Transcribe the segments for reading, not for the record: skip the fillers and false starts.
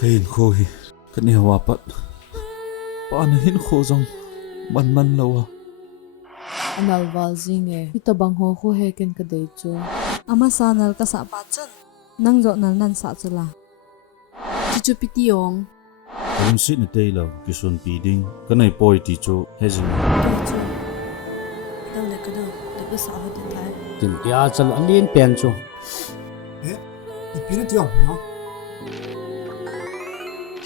Cái HINKHO hi cái này hoa bát bạn HINKHO dòng man lâu à Anal valzinge ita bang ho kho heken ka dei chu ama sanal ka sa pa chun nang zo nal nan sa chula chu pitiong Kalim sit na tay lâu cái xuân pi ding cái này poi ti cho hezin chu đâu le ka do le ka sa ho de thai tin ya chal alien pen chu Ipinat yung, no?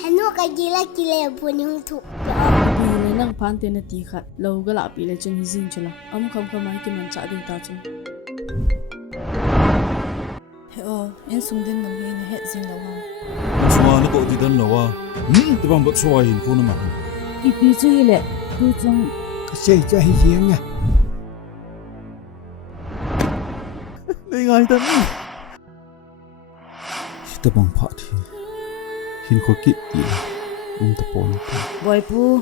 Ano ka gila kila po niyong tu. pi le nang phan te na ti khat lo ga la pi le chen hi jing chula am kham kham mai ki man cha ding ta chu he o in sung din nam hi na he jing lo ha xóa nó bộ thì đơn lâu à thì bằng bớt xóa HINKHO nó mà ipi chu hi le tu chung Kasi cho hi hieng nha. đây ngay tân kita bang phat hi HINKHO kit ti ta pon boy pu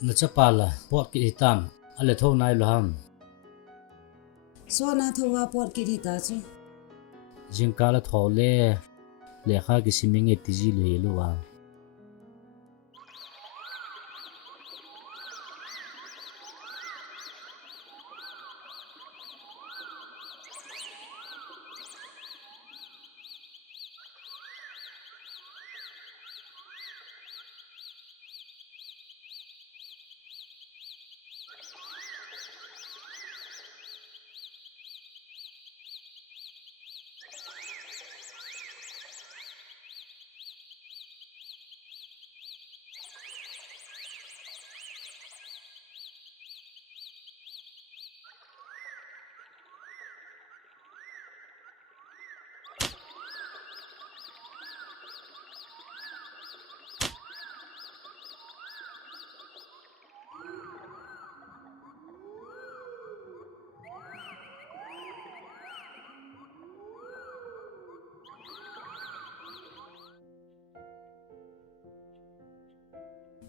na chapala pot ki itam ale tho nai lo ham so na thowa pot ki ri ta chu jing kala tho le kha ki siming e tiji le lo wa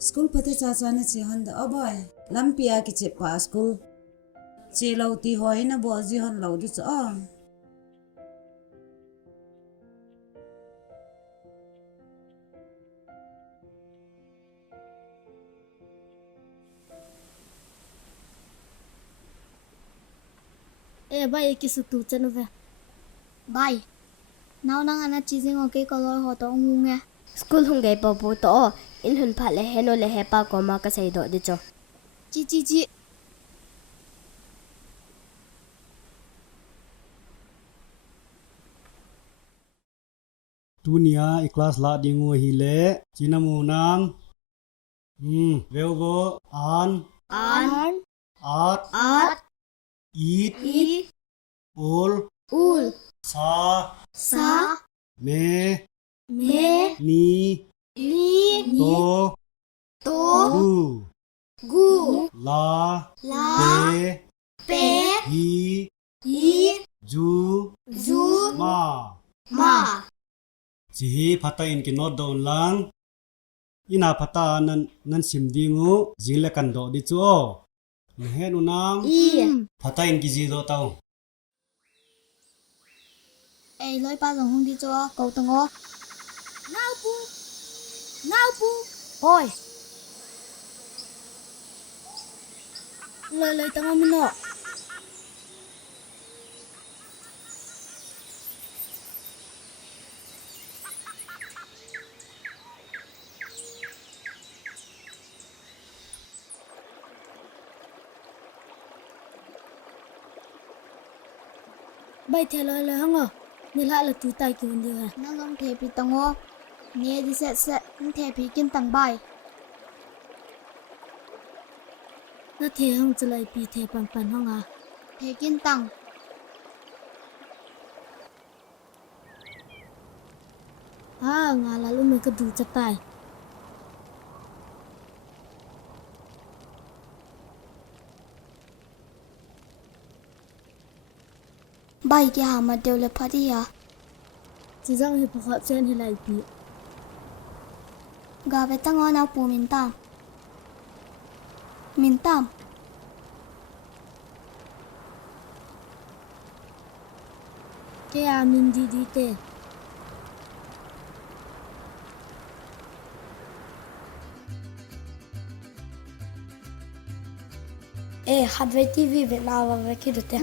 school pate cha cha ne che han da aboy lampia ki che pa school che lo ti hoi na bo ji han lo du cha Bai ki su tu chen ve. Bai. Now nang ana chizing okay color ho to ngu nghe. School hung gay pa po to in hun pha le heno le hepa ko ma ka sai do di cho Chi. Tunia ikhlas la dingu hi le. Chinamu nam. Velvo. An. At. Eat. Ul. Sa. Me. Ni. To. Gu. La. Pe. Hi. Ju. Ma. Jihi phata in ki not down lang. Ina phata nan sim dingu jile kan do di chu o. Lehen unang. Phata in ki ji do tau. Ê lối ba dòng hung đi cho cầu tầng ô. Ngao pu. Ôi. Lời tầng ô mình nọ. Bay theo lời hăng à. Nên lại là chú tay kiểu như à. Nó không thể bị tầng ô. Nghe đi sẽ không thể bị kiên tầng bay. Nó thể không chỉ lại bị thể bằng hăng à. Thể kiên tầng. Nga lalu may kadu tay. Bay kia hà mà đều là phát đi à. Chỉ rằng hiệp hợp trên thì lại bị. Gà về tăng ngon nào bù mình tam. Mình tam. Cái à mình đi tê. Ê, hát về TV Việt Nam và về kia được thế.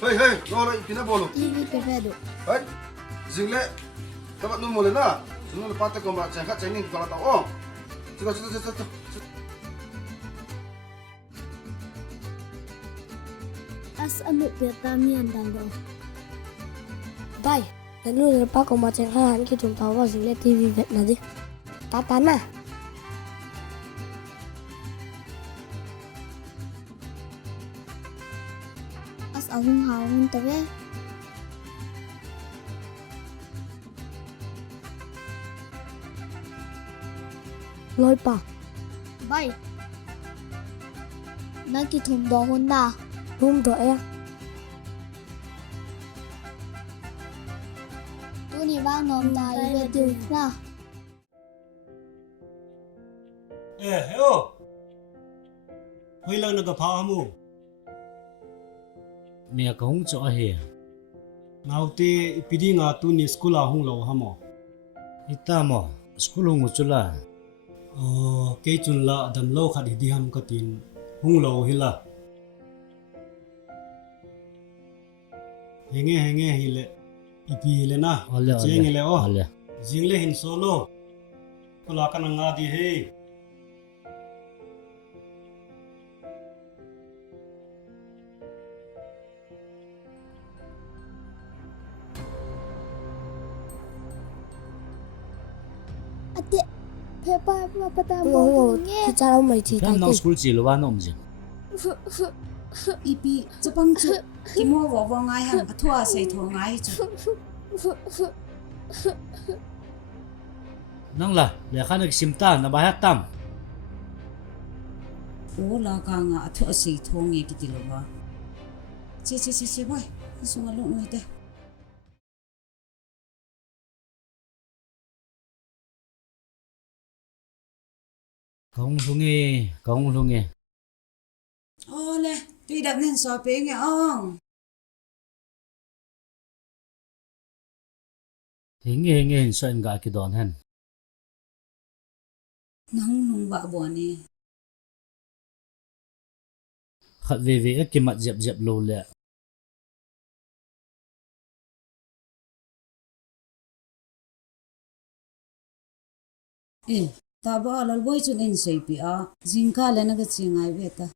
Hey, hey, no, like, pinabolo. TV về về được. Hey, zingle, tabat nu mole na. Sunu le pate komba cengkat cenging kalau tahu. Oh, cita. As ano peta miyan dalo. Bay, đến lúc là bác có mà chẳng hạn khi chúng ta vào dính lên TV Việt là gì? Tá tán à? As ông hào hơn tao ấy. Lôi bà. Bay. Nãy kia thùng đó hôn đà. Thùng đó em. Tôi đi vào nòng đà về tiêu ra. Heo. Huy lang nagapaamu. Mẹ có không cho hè. Nào te ipidi nga tu ni school ahung lo hamo. Ita mo, school hong chula. Ke chun la dam lo khat di ham ka tin hung lo hila. Henge hile. Ipi le na. Cheng le o. Jing le hin solo. Kula kan nga di he. Ate, pepa pata mo nghe. Cha đâu mày chỉ Phim nong school chỉ lo ba nom gì. Ipi chapang chu ki mo wo ngai ham athua sei tho ngai chu. Nang la, le khana simta na ba hat tam. O la ka nga athua sei tho nge ki ti lo ba. Che boy. Sunga lo ngai te. Công lunge. Ô le, tuy đập nên so pe nghe ông. Hinge so en ga ki don hen. Nang nung ba bo ni. Khat ve ki mat jep lo le. Ta ba lal boy chun in sei pi a. Jingka le na ga chingai ve ta.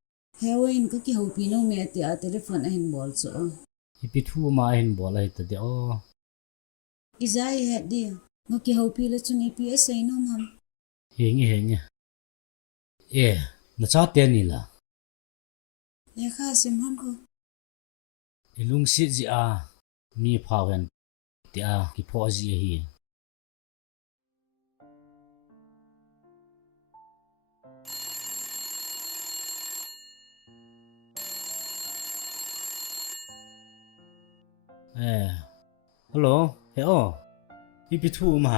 Heroin ka ki ho pi no me ti a telephone a hin bol chu. Ipi thu ma hin bola hita de o. Izai he di. Ngo ki ho pi le chun ipi a sei nom ham. Hinge. Na cha te ni la. Le kha sim ham ko. Ilung si ji a mi phao hen ti a ki pho ji hi. Hello, heo. Ipi thu ma.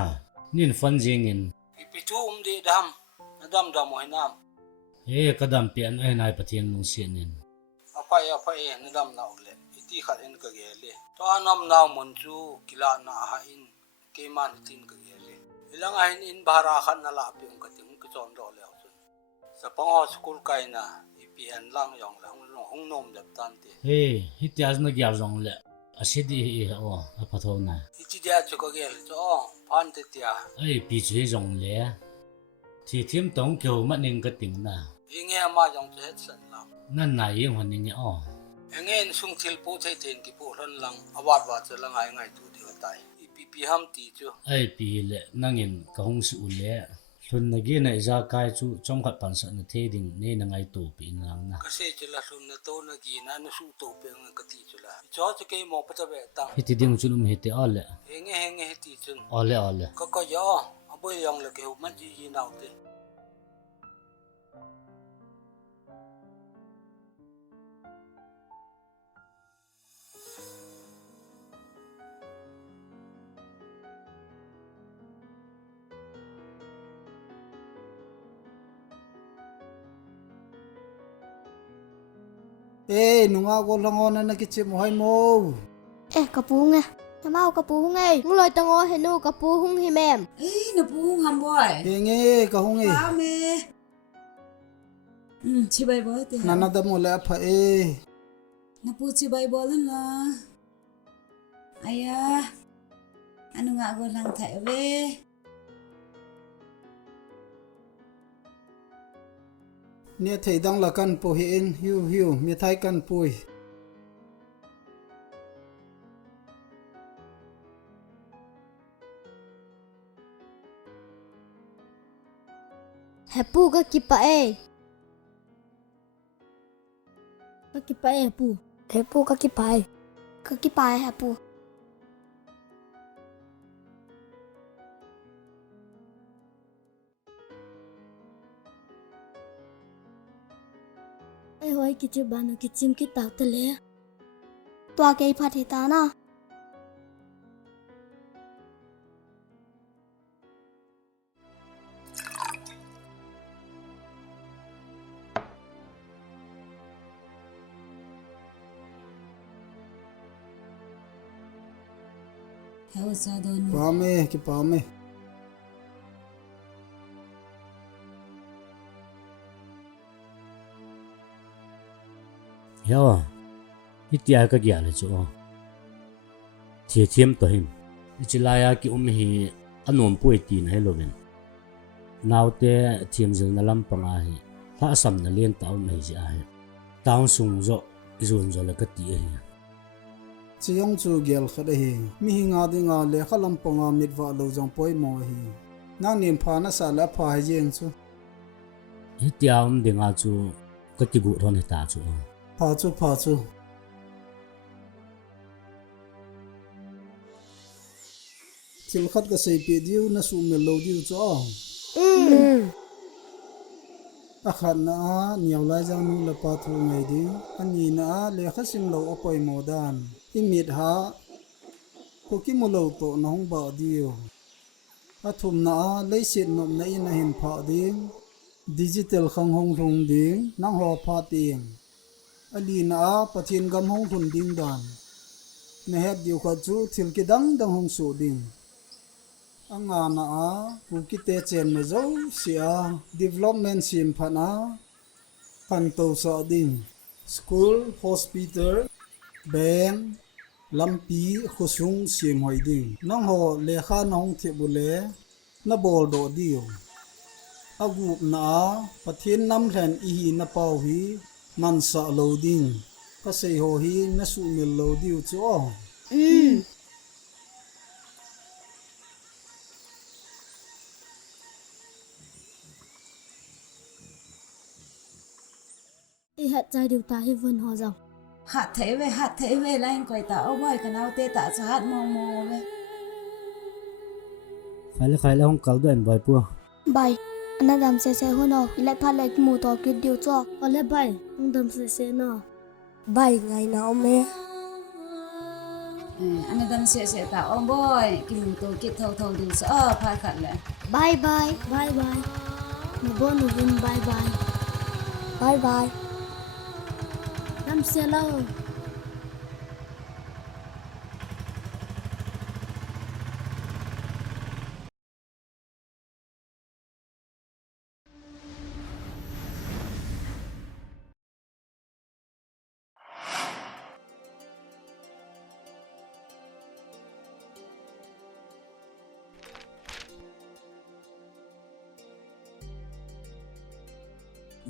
Nin fan jing in. Ipi thu di dam. Nadam mo hinam. Kadam pian ai nai pathian lung sian in. Apai nadam na ule. Iti khat en ka gele. To anam na mon chu kila na ha in keman tin ka gele. Ilang ahin in bahara khat na la pi ka ting ka chon do le chun. Sa pangho school kai na ipi an lang yong lang hong nom dap tan ti. Hitias na gyar jong le. Asidi o apatho na. Iti dia chu ka gele cho phan te tia. Ai pi chui jong le. Thi thiam tong kyo ma ning ka ting na. Inge ma yong che het san lang. Nan na yeng hon ning o. Engen sung thil pu thai ten ki pu ron lang awat wa che lang ai ngai tu di tai. Ipi ham ti chu. Ai pi le nangin ka hong su le. Lun nagi na iza kai chu trong khat pan sa na the ding ne na ngai tu pi lang na Kasi chila sun na to na gina na su to pe ng kati chula. Cho cho kay mo pa tabe tang. hiti ding chu um hiti ale Henge heti chun. ale Kaka yo aboy yang la ke man ji naw te. Ê, nunga ko langon na nakichip mo hay mo. Kapu nga. Namao kapu ngay. Nguloy tango henu kapu hung himem. Napuhong ham boy. Hingi, kahungi. Pame. Chibay boy te. Nanada mo la pa eh. Napu chibay bolan la. Aya. Ano nga ko lang tayo be. Nia thầy đang là căn po hiền hiu mi thai căn pui. Hepu ka kipa e. Ka kipa e hepu. Hepu ka kipa e. Ka kipa e hepu. Ai hoi ki che banu ki chim ki tak ta le. Tua kei phat hi ta na. How sa don. Pame, ki pame. yo hiti ai ka gya le chu thie thiam to him ichilaya ki hi anom pui tin heloven naute thiam jil na lam panga hi tha sam na len taw mai ji a he taw sung zo izun zo la ka ti hi Chiyong chu gel khada hi. Mi hinga dinga le khalam ponga mitwa lo jong poi mo hi. Nang nim pha na sa la pha jeng chu. hiti am dinga chu ka ti gu thon ta chu Pha chu. Til khat ka sei pe diu na su me lo diu chu. Akhan na niaw lai jang nu la pa thu ngai di. Ani na le kha sim lo opoi mo dan. Imit ha. Kuki mo lo to na hong ba diu. Athum na lei sit nom na in hin pha ding. Digital khang hong thung ding nang ho pha ting. Ali na pathin gam hong thun ding dan. Ne het diu kha chu thil ki dang hong su ding. Anga na Kuki te chen me zo sia development sim phana pan to sa ding. School, hospital, bank, lampi khusung sim hoi ding. Nang ho lekha nong the bule na bol do diu. Agup na pathin nam hlen I hi na pau hi man sa lo ding. Ka sei ho hi na su mil lo diu chu. I hat chai điều ta hi vân ho dòng. Hat thấy về là anh quay tạo boy cái nào tê tạ sa hat mong mong về. khai le hong kal do en vai pu Bai. Anadam se hono. Ile phat le mu to ki diu cho. Ole bai, ang dam se no. Bai ngai na me. Anh đâm sẽ tạo boy cái mình tôi kết thâu đủ sợ phải khẩn lại. Bye bye. Bye bye. Mo bon mo vin bye bye. Bye bye. Dam se lo.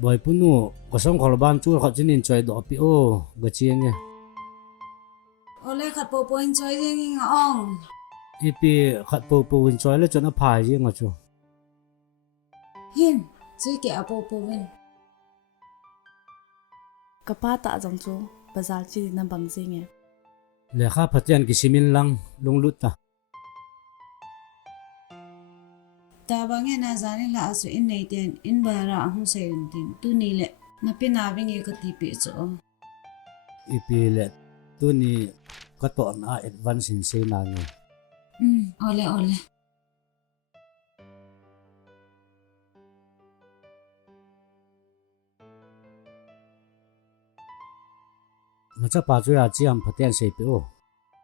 boy punu kosong kholoban chu khat chin choi do pi o ga chieng e Ole khát po point chơi riêng ngõ ong. ipi khat po win choi le chona phai ji nga chu hin chỉ cái apo po wen Kapa ta jong chu bazar chi na bang jinge. le kha phatian ki simin lang lunglut ta ta bange na zani la asu in nei ten in bara hu se tin tu ni le na pe na binge ka ti pe cho ipile tu ni ka to na advance in se na nge ole ole ma cha pa chu ya chi am phatian se pe o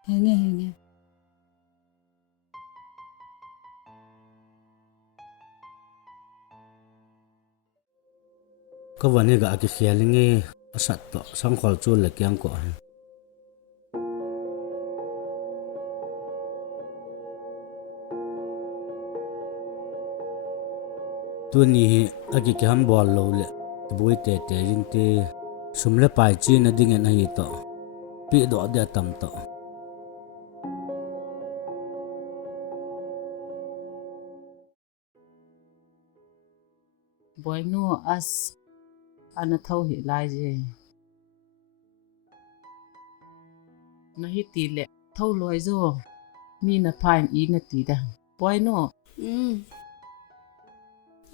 henge ka wani ga ki khialinge asat to sang khol chu le kyang ko tu ni agi kyam bol lo le bui te te jing te sumle pai chi na ding en hi to pi do de tam to boy no as ana thau hi lai je na hi ti le thau loi zo mi na phain i na ti da boy no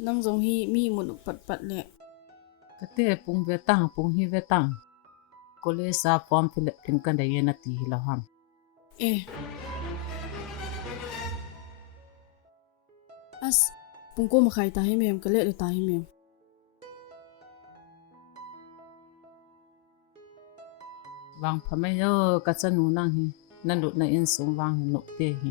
Nang jong hi mi mun pat le. ka te pung ve tang pung hi ve tang ko le sa form fill up tin kan da ye na ti hi la ham As pungko makai ta hi mem kale le ta hi mem. wang phame yo ka chanu nang hi nan lut na in sung wang hi no te hi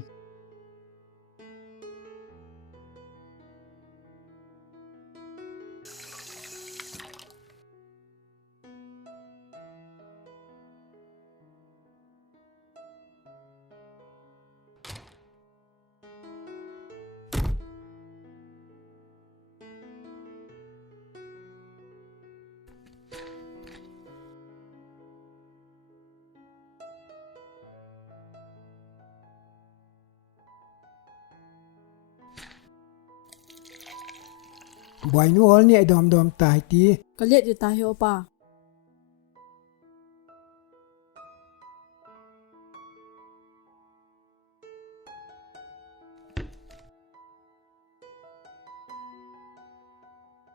boy nu ol ni dom dom tai ti Kale de ta hi opa.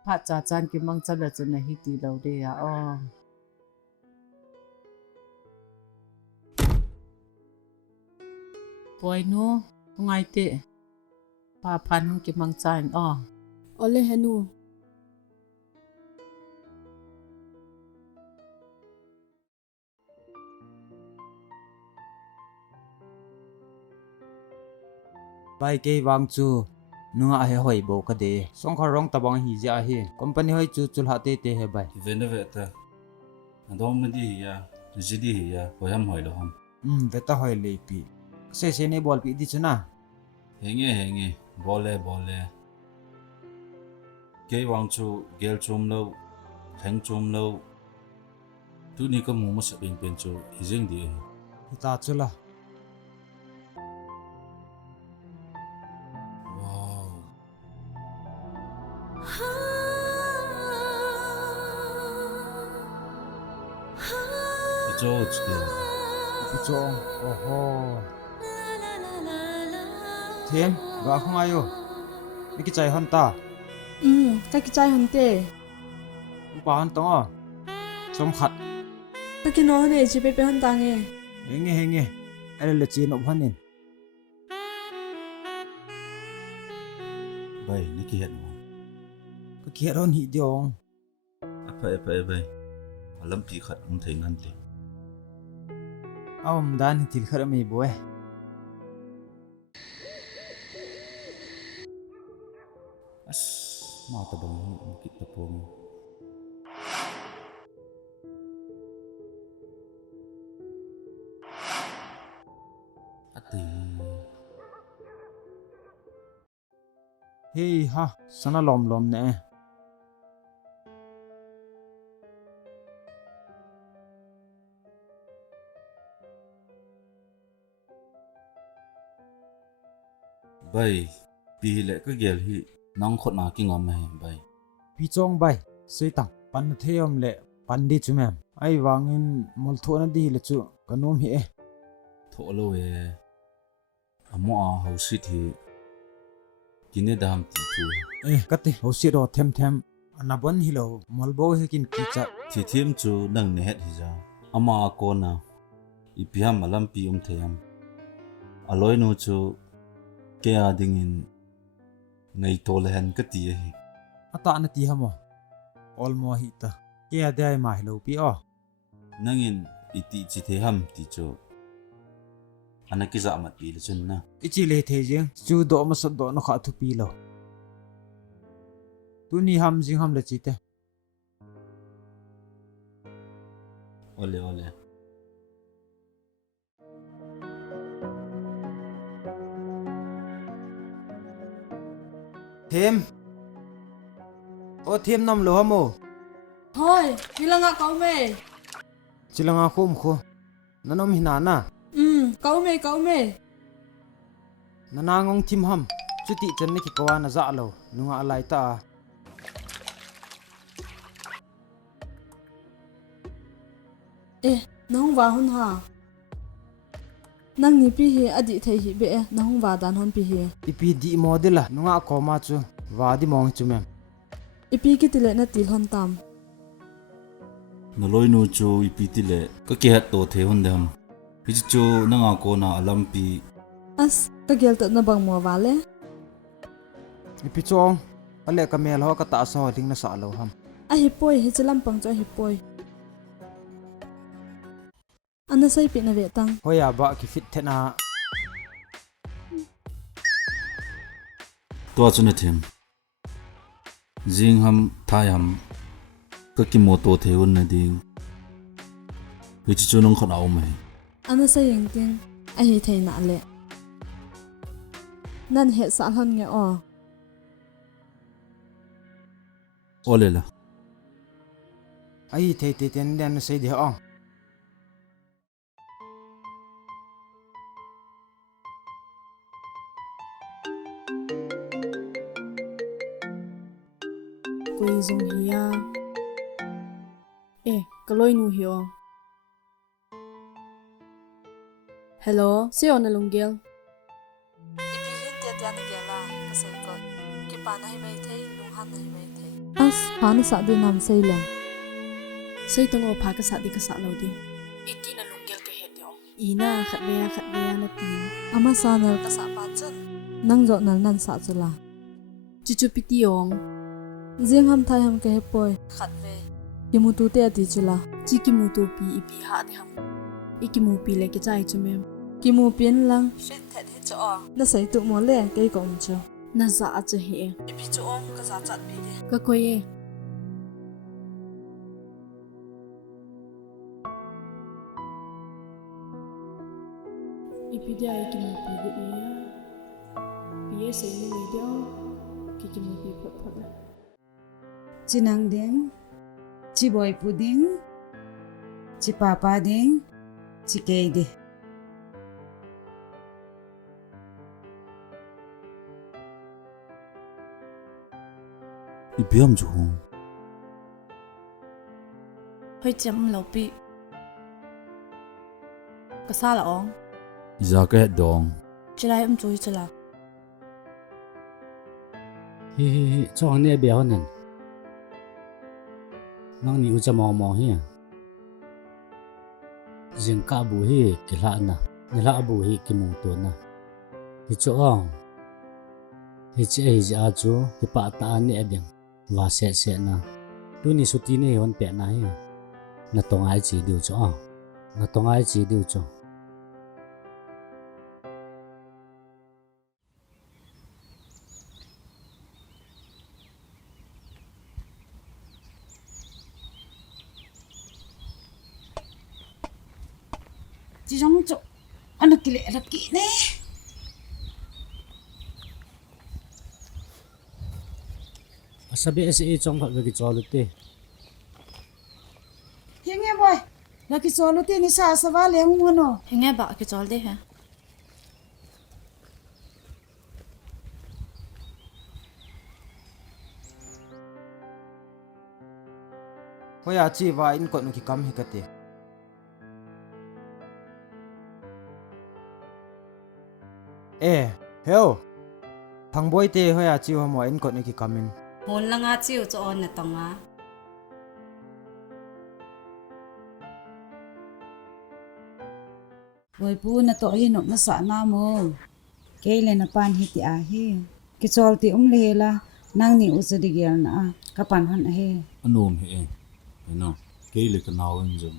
pha cha chan ki mang cha la chu na hi ti lo de ya o boy no ngai te pa phan ki mang chan o Ole henu. Bai ke wang chu nunga he hoi bo ka de song kha rong tabang hi ja hi company hoi chu chul ha te te he bai Vene veta. Adom na di ya. Jidi ya. Hoyam hoi lo ham. veta hoi le pi se ne bol pi di chuna Henge. Bole. Ke wang chu gel chum lo. Thang chum lo. Tu ni ka mu ma sa pen chu hizing di. ta chula Wow. Icho chke. cho oho thêm và không ai yo mi ki chai han ta Ka ki chai han te. pa han tong a som khat Ka ki no ne chi pe han ta nge. henge ale le chin op hanin Bai ni ki het mo. ka ki ron hi diong Apa bai. Alam pi khat um thei nan te. awam dan hi til khar mi boy As ma ta bang ki ta pom. Ati. hey ha sana lom ne Bai pi le ka gel hi nang khot na ki ngam he bai pi chong bai sei tang pan theom le pan di chu mem ai wangin mol tho na di le chu kanom hi e tho lo e amo a ho si thi kine dam ti thu e kati ho si ro them them anabon hi lo mol bo he kin ki cha thi thiam chu nang ne het hi ja ama ko na ipiam malam pi theam aloi no chu ke a dingin ngai to le han ka ti hi ata na ti hamo ol mo hi ta ke a dai mai lo pi o nangin iti chi the ham ti chu anaki za mat pi le chun na ichi le the jing chu do ma sa do no kha thu pi lo tu ni ham jing ham le chi te ole ole thêm ô thêm năm lô hamo Thôi, đi là ngã cậu mê. chỉ là ngà khôm khô nó nom hina na Cậu mê. nó na ngong tim ham chú tị chân này cái kawan na dạ lo nung ngà lại ta Ê, nó không vào hôn hả? Nang ni pi hi adi thei hi be na hong wa dan hon pi hi. ipi di model nung ngà ko ma chu và đi mong chu mem Ipi ki tile na til hon tam. na loi nu chu ipi ti le ka ke hat to the hun dam hi chu na nga ko na alam pi As, ka gel ta na bang mo wa le. ipi chong ale ka mel ho ka ta so ding na sa lo ham A hi poi hi chalam pang cho hi poi. Ana sai pi na ve tang. hoya ba ki fit the na to chu na them jing ham thayam ka ki mo to the hun na ding hi chu nong khon au mai Ana sai yeng ting. A hi thei na le. Nan he sa hon nge o. ole la ai thei te ten den sei de ong Quay dùng hi à. Ê, cái lôi nu hiểu. Hello, siêu na lung gel. Ipi hin te dia na gela, ka sai ko. Ki pa na hi mai thei, lung han na hi mai thei. As, pa na sa di nam sai lang. Sai tang o pa ka sa di ka sa lo di. Iki na lung gel ka het yo. Ina khat be na tin. Ama sa na ka sa pa chen. Nang zo nal nan sa chula. Chichu piti yong. Riêng ham thai ham cái poi khát về ki mu tu te ati chula chi ki mu tu pi ipi ha de ham iki mu pi le ke chai chu mem ki mu pin lang shit that he cho na sai tu mo le ke ko cho na za a che he ipi chu om ka za chat pi de ka ko ye ipi de ai ki mu pi de ya pi ye sai ni le de ki mu pi phat phat la Chị nang ding, chị boy pudding, chị papa ding, chị kay di. ipi am chu hong hơi chấm lâu bị cái xa là ong za ka het dong chỉ lại em chui chỉ là hi chong ne be honen nang ni u cha mo hi jing ka bu hi ki la na ni la bu hi ki mu to na hi cho ong hi che hi ja chu ki pa ta ne ading wa se na tu ni su ti ne hon pe na hi na tong ai chi diu cho na tong ai chi diu cho Chị giống chỗ, anh được kỹ lệ là kỹ nè. asabe se chong kha ki chalu te Hieng nghe boy, là cái số lô tiền đi xa xa vá liền ngon nó. nghe bảo cái chó đấy hả hoi a chi wa in kot nu ki kam hi ka te heo thang boy te hoi a chi wa mo in kot nu ki kamin hôn là ngã chiều cho on là tông á rồi pu na to hi no na sa na mo ke le na pan hi ti a hi ki chol ti le la nang ni u se di gel na ka pan han he anom he no ke le ka naw en jom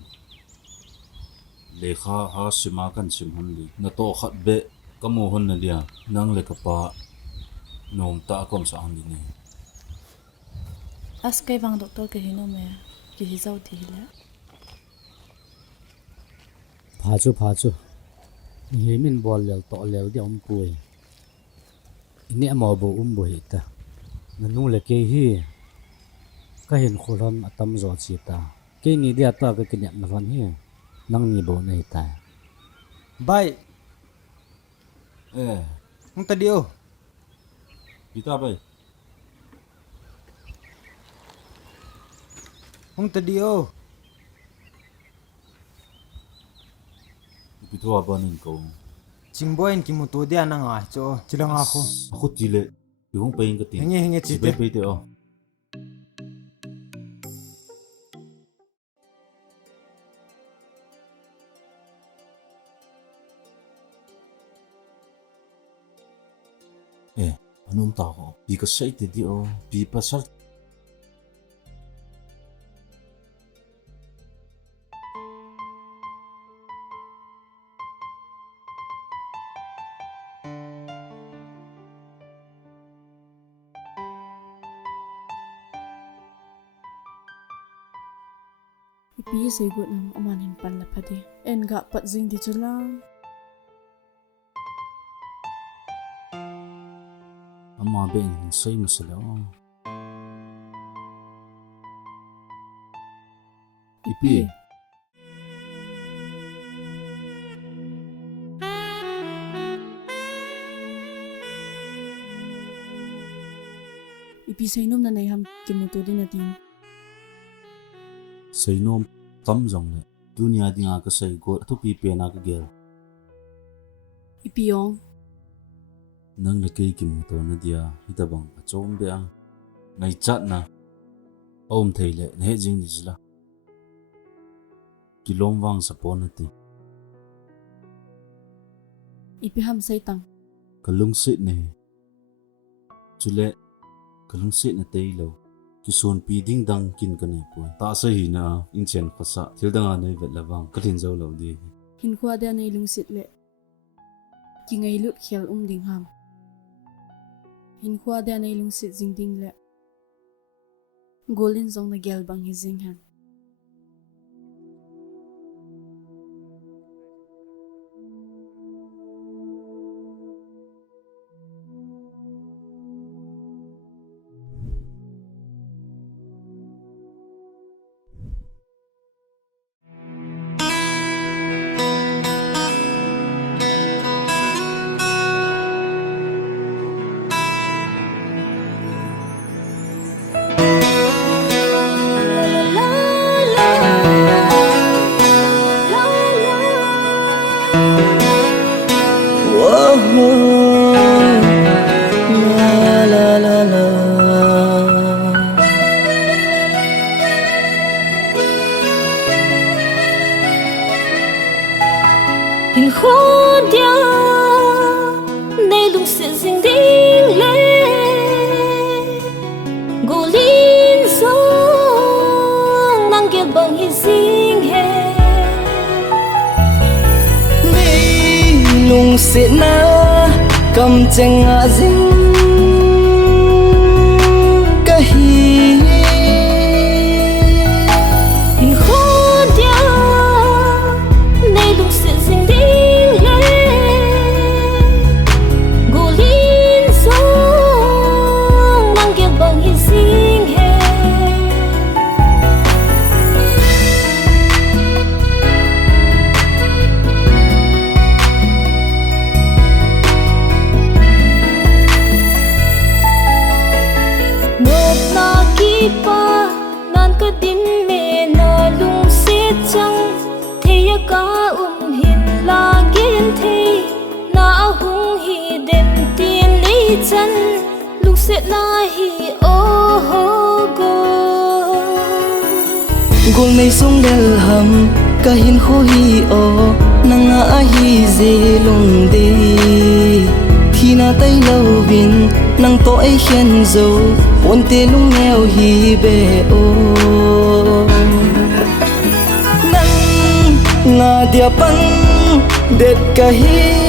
le kha ha sima kan sim han li na to khat be ka mo hon na dia nang le ka pa nom ta kom sa han ni as kai wang doctor ke hino me ki hi zau thi la phá chu hi min bol lel to lel di om pui ini amo bo bo hi ta nanu le ke hi ka hin khulam atam zo chi ta ke ni dia ta ke kin na van hi nang ni bo nei ta bai hung ta dio kita bai hung ta dio pitwa banin ko chingboin ki mutu dia na nga cho chilanga kho khu ti le yung pain ka ti henge chi te pe te o anum ta ko pi ka sai te di o pi pa sar ipi sei gut nam aman hin pan la phadi en ga pat jing di chula ama ben sai masala ipi ipi sei nom na nei ham kimutu din atin sai nom tam jong le dunia dinga ka sai go tu pi pe na ka gel ipi yong nang le ke ki mu to na dia hitabang achom be a ngai chat na om theile ne jing ni zla kilom wang sapon na ti ipi ham sei tang kalung sit ne chule kalung sit na te lo ki son pi ding dang kin ka nei po ta sa hi na in chen khasa thil danga nei vet lawang ka thin zo lo di hin khwa da nei lung sit le ki ngai lut khel ding ham hin khwa da nei lung sit jing ding le golin zong na gel bang hi jing han HINKHO dia nei lung se jing ding le golin song nang gel bang hi sing he nei lung se na kam cheng a jing ka hi HINKHO dia nei lung se jing ding le golin song nang gel bang hi sing he ka hin la gin thi na hung hi dem tin ni chan lung se na hi o ho go gol nei song del ham ka hin kho hi o nanga a hi ze lung de thina tai lo vin nang to ai hian zo on te lung neo hi be o nang nga dia pang det ka hi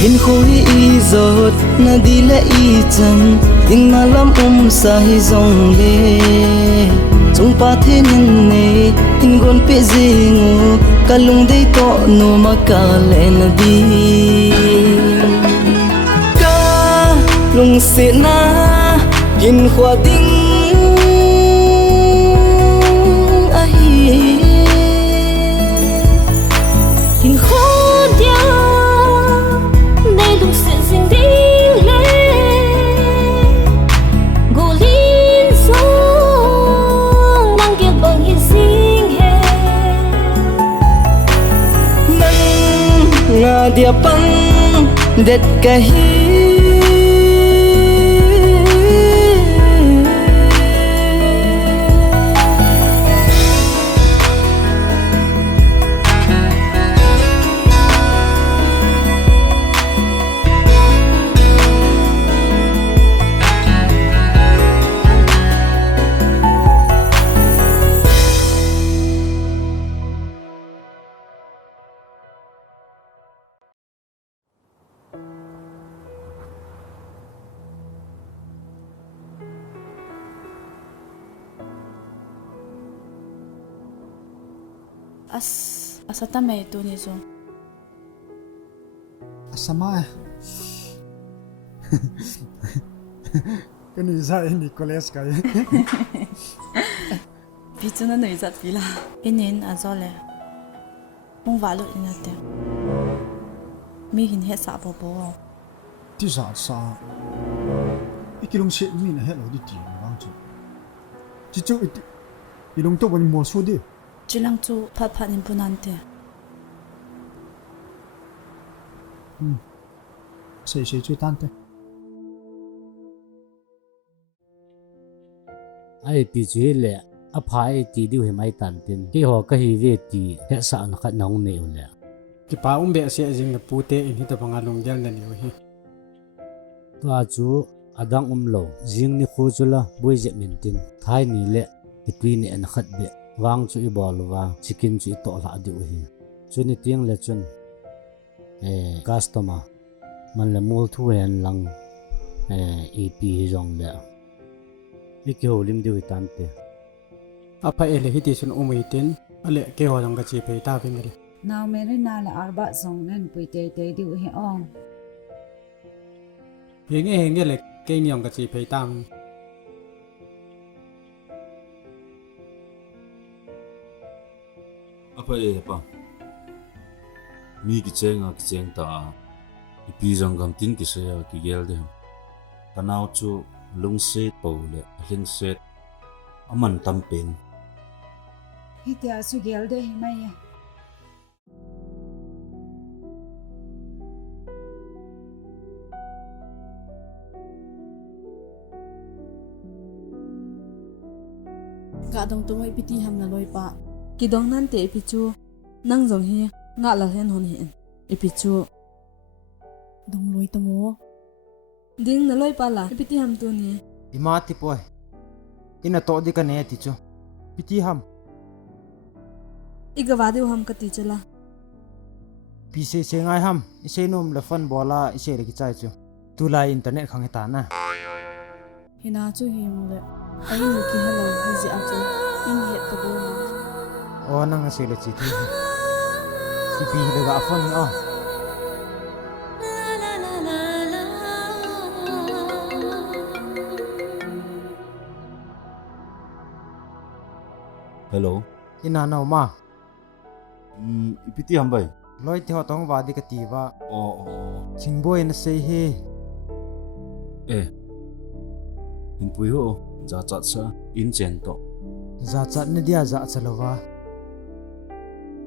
HINKHO hi zot na di le i chan ding na lam sa hi zong le chung pa the nin ne hin gon pe zingu kalung dei to no ma ka le na di ka lung se na yin khwa ding a hi HINKHO dia nei lung se sing ding le golin song mang gel bang hi sing he nang nga dia pang det ka hi asa tamay tu ni zo Asama cái này ra em đi college cái bi chu na noi zat pila inin azole mong valu ina te mi hin he sa bo bo đi ra sa cái lồng xe mi là hết rồi đi tìm ngang chỗ chỉ chỗ cái lồng tôi vẫn mua số đi chilang chu phat phat nin punan te谁最淡的 ai ti chui le a phai ti diu he mai tan tin ki ho ka hi ve ti he sa na khat nong ne le ki pa be se jing na pute in hi ta banga lung gel na ni hi to a chu adang lo jing ni khu chula boi je min tin thai ni le ti tui ne an khat be wang chu i bol wa chicken chu i to la diu hi chu ni tiang le chun customer man le mul thu hen lang ep jong le iki ho lim diu tan te apa ele hi ti sun umui tin ale ke ho jang ka chi pe ta vin ri nào mẹ na là arba zong nen pui te te diu he ong henge le ke niam ka chi pe ta apa pa mi ki cheng ta ipi jang gam tin ki se ya ki gel de kanau chu lung se po le hling se aman tam pen hi te asu gel de hi mai ya ga dong tu mai piti ham na loi pa ki dong nan te pichu nang jong hi nga la hen hon hin pichu dong loi tamo ding na loi pa la piti ham tu ni Ima ti poi. Ina to di ka ne ti chu. Piti ham. iga wadi ham ka ti chala Pise se ngai ham. Ise nom le fan bola ise re ki chai chu. Tu la internet khang ta na. hina chu hi mu le ai nu ki hello hi ji a chu in het ka bo ma O nang se le chi ti. Ipi le ga fan ni o. Hello. Ina na ma. Ipiti ham bai. Loi ti ho tong wa di ka ti ba. Oh. Chingboy na sei he. In pui ho. Za chat sa in chen to. Za chat na dia za chalowa.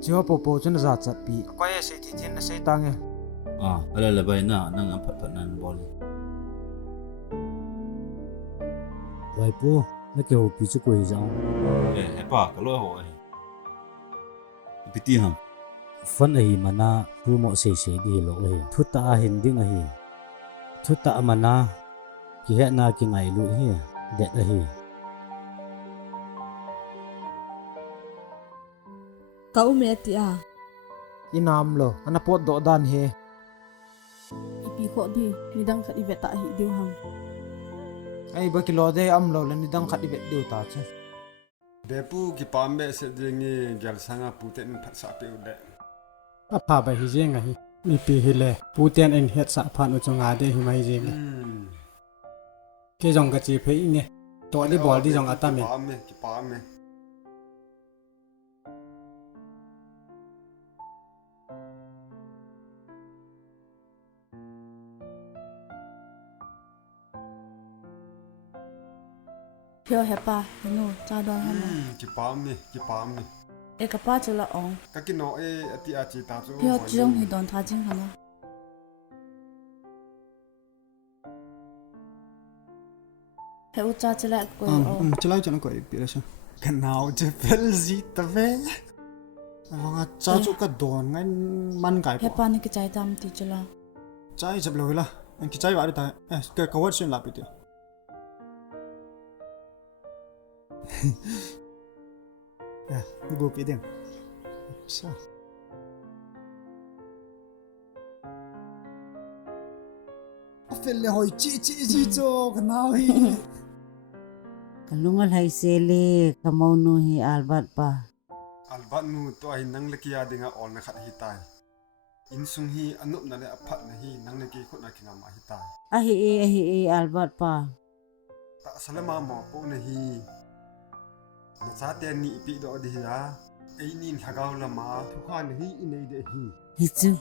Chiho po chun za chat pi. Ko ye sei ti thin na sei tang e. Ala la bai na nang am phat nan bol. Wai pu na ke ho pi chu koi jang He pa ka lo ho ai. Ipiti ham. fan a hi mana pu mo se di lo he thuta a hin ding a hi thuta mana ki he na ki ngai lu hi de a hi ka u me ti a Inam lo. Ana pot do dan he. ipi kho di midang khat ibeta hi diu ham Ai ba kilo de am lo lan dang khat ibet diu ta chu. Bepu ki pambe se dingi gyal sanga puten phat sa pe ude. apa ba hi jenga hi mi pi hi le puten en het sa phan u chunga de hi mai jeng ke jong ka chi phei nge to di bol di jong ata me Ki pame. pyo hepa nu cha do ham Ki pame. e ka pa chula ong Ka ki no e ati a chi ta chu. pyo jong hi don tha jing hana he u cha chila ko chalai chana ko pi la sa kanao je pel zi ta ve anga cha chu ka don ngai man kai he pa ni ki chai tam ti chula chai jab lo la an ki chai wa ta ka kawat sin la pi ti ni bo pi ding sa fel le hoi chi cho kanao hi Kalungal hai sele kamau no hi albat pa. Albat nu to ai nang le kia dinga on na khat hi tai. In sung hi anup na le aphat na hi nang le ki khot na kinga ma hi tai. Ahi e albat pa. Ta salama mo po na hi. Na cha te ni pi do di ha. Ai nin hagaw la ma thu khan hi inei de hi. Hichu.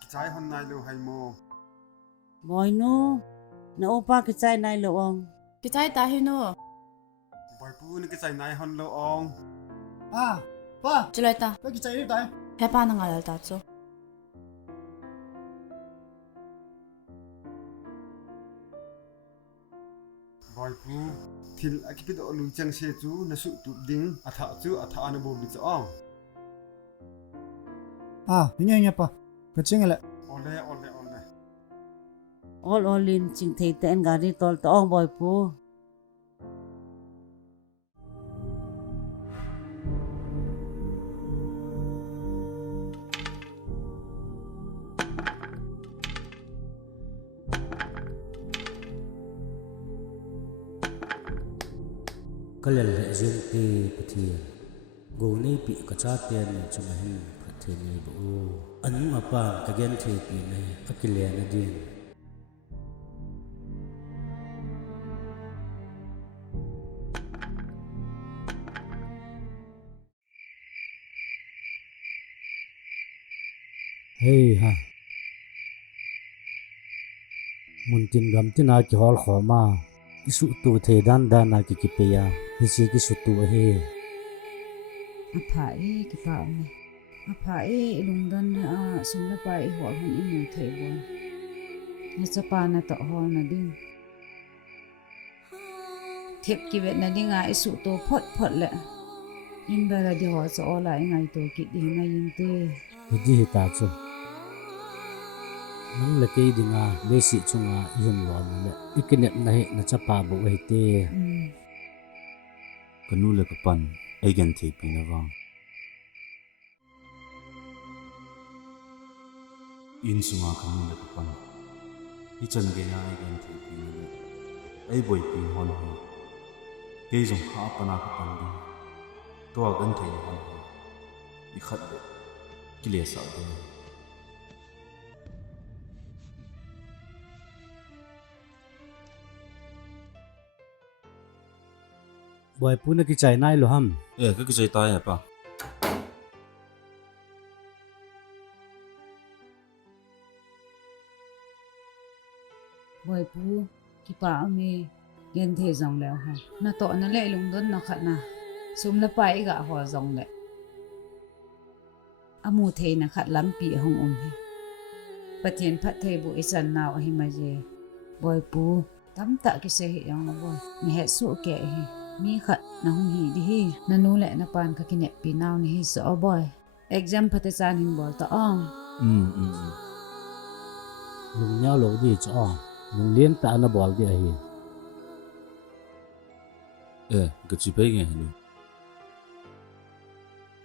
Ki chai hon nai lo hai mo. Boy no. Na opa ki chai nai lo ong. ki chai ta hi no Boy pu ni ki chai nai hon lo ong. Pa chulai ta ka ki chai ri tai he pa na ngal ta chu Boy pu thil akipi do lu chang se chu na su tu ding atha chu atha na bo bi chu ong. nya pa ka ching le Ole. All in ching thei ten gari tol to ong boy pu. kalel le zen te pathia go nei pi ka cha te ne chuma hin phathe ni bo anu apa ka gen the pi ne akile na din hey ha mun tin gam tina ki hol khoma isu tu the dan na ki kipeya hisi ki su tu he Apa ki pa me. Apa lungdan sum na pa ho hun in thei bo. Ni cha pa na to hol na ding. thep ki vet na dinga isu to phot phot le in bara di ho so la ngai to ki ding na yin te Hiji hita chu nang le ke dinga le si chunga yin lo le ikinep na he na chapa bo he te Kanu le kapan ai gan thei pi na wang in sunga kanu le kapan I chan ge na ai gan thei pi na le ai boi pi hon ho ke jong ha pana kapan di to gan thei hon ho I khat de ki le sa de boy puna ki chai nai lo ham cái chơi tai hả pa boy pu ki pa mi gen the jong le ha na to na le lung don na khat na sum la pai ga ho jong le amu the na khat lam pi hong he patien phat the bu isan naw hi ma je boy pu tam ta ki se hi yang boy mi he su ke hi mi khat na hong hi di hi na nu le na pan ka kine pi naw ni hi so boy exam phate san hin bol ta ong lung nhau lo di cho lung lien ta na bol di hi cái chi pe nghe lu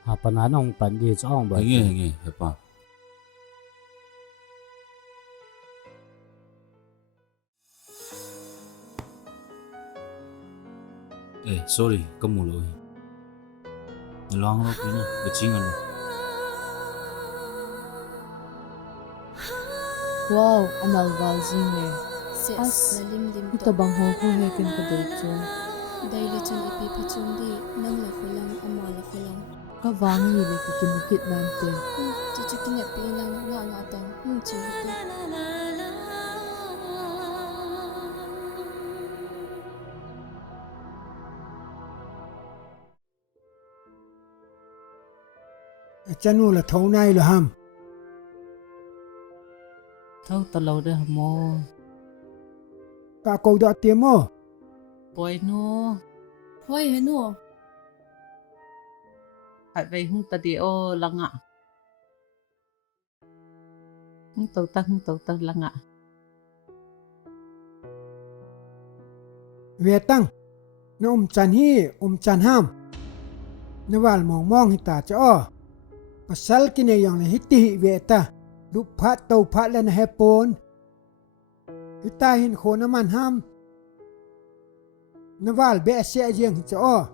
ha pana nong pan di cho ong boy nghe hả pa sorry kamu lo long lo pina cái chi ngan Wow, amal wal zine. As lim lim Ito bang ho ko he ken ka dei chu. dai le chun ipi phachum di nang la khulang ama la khulang Ka wang yi le ki kim kit nan te. chi chi kin pi lang nga nga tang chi te chanu là thấu nay là ham thâu ta lâu đây mo cả câu đó tiêm mô boy no Hoi he no. phải về hung ta đi ô lăng ạ hung tàu ta lăng ạ về tăng nó chan hi chan ham nó vào mong mong hi ta cho pasal kini yang ni hiti về ta lup phat tàu phat lên hepon hita hin khô nó man ham nó vào bé xe riêng cho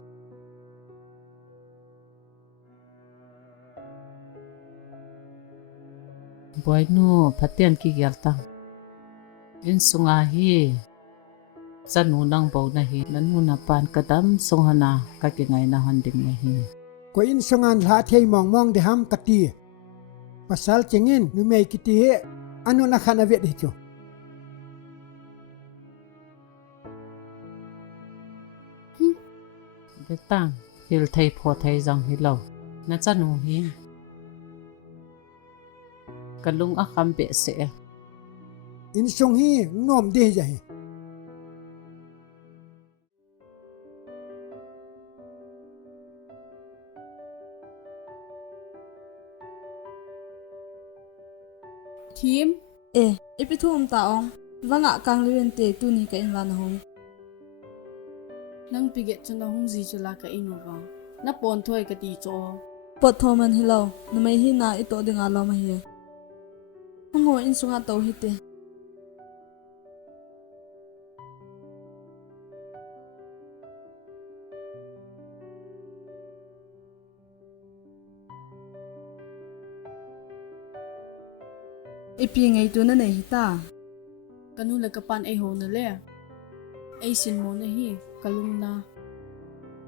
boy no patian ki gyal ta in sunga hi sanu nang bo na hi nanu na pan kadam song hana ka ki ngai na han ding na hi ko in songan la thei mong mong de ham kati pasal chengin nu mei kiti he anu na khana vet hi cho be tang hil thei pho thei jang hi lo na chanu hi kalung a kham be se in song hi nom de ja hi Thím, ipi thum ta ong. Wanga kang liwen te tu ni ka in van hong. Nang piget cho na hung zi cho la ka inova. Na pon thoi ka ti cho. Pot thoman hilaw, na may hina ito dinga lo mahiya. Hango in sunga tau hite. Ipi ngay tu na nay hita. Kanu la ka pan ai ho na le. Ai sin mo na hi kalung na.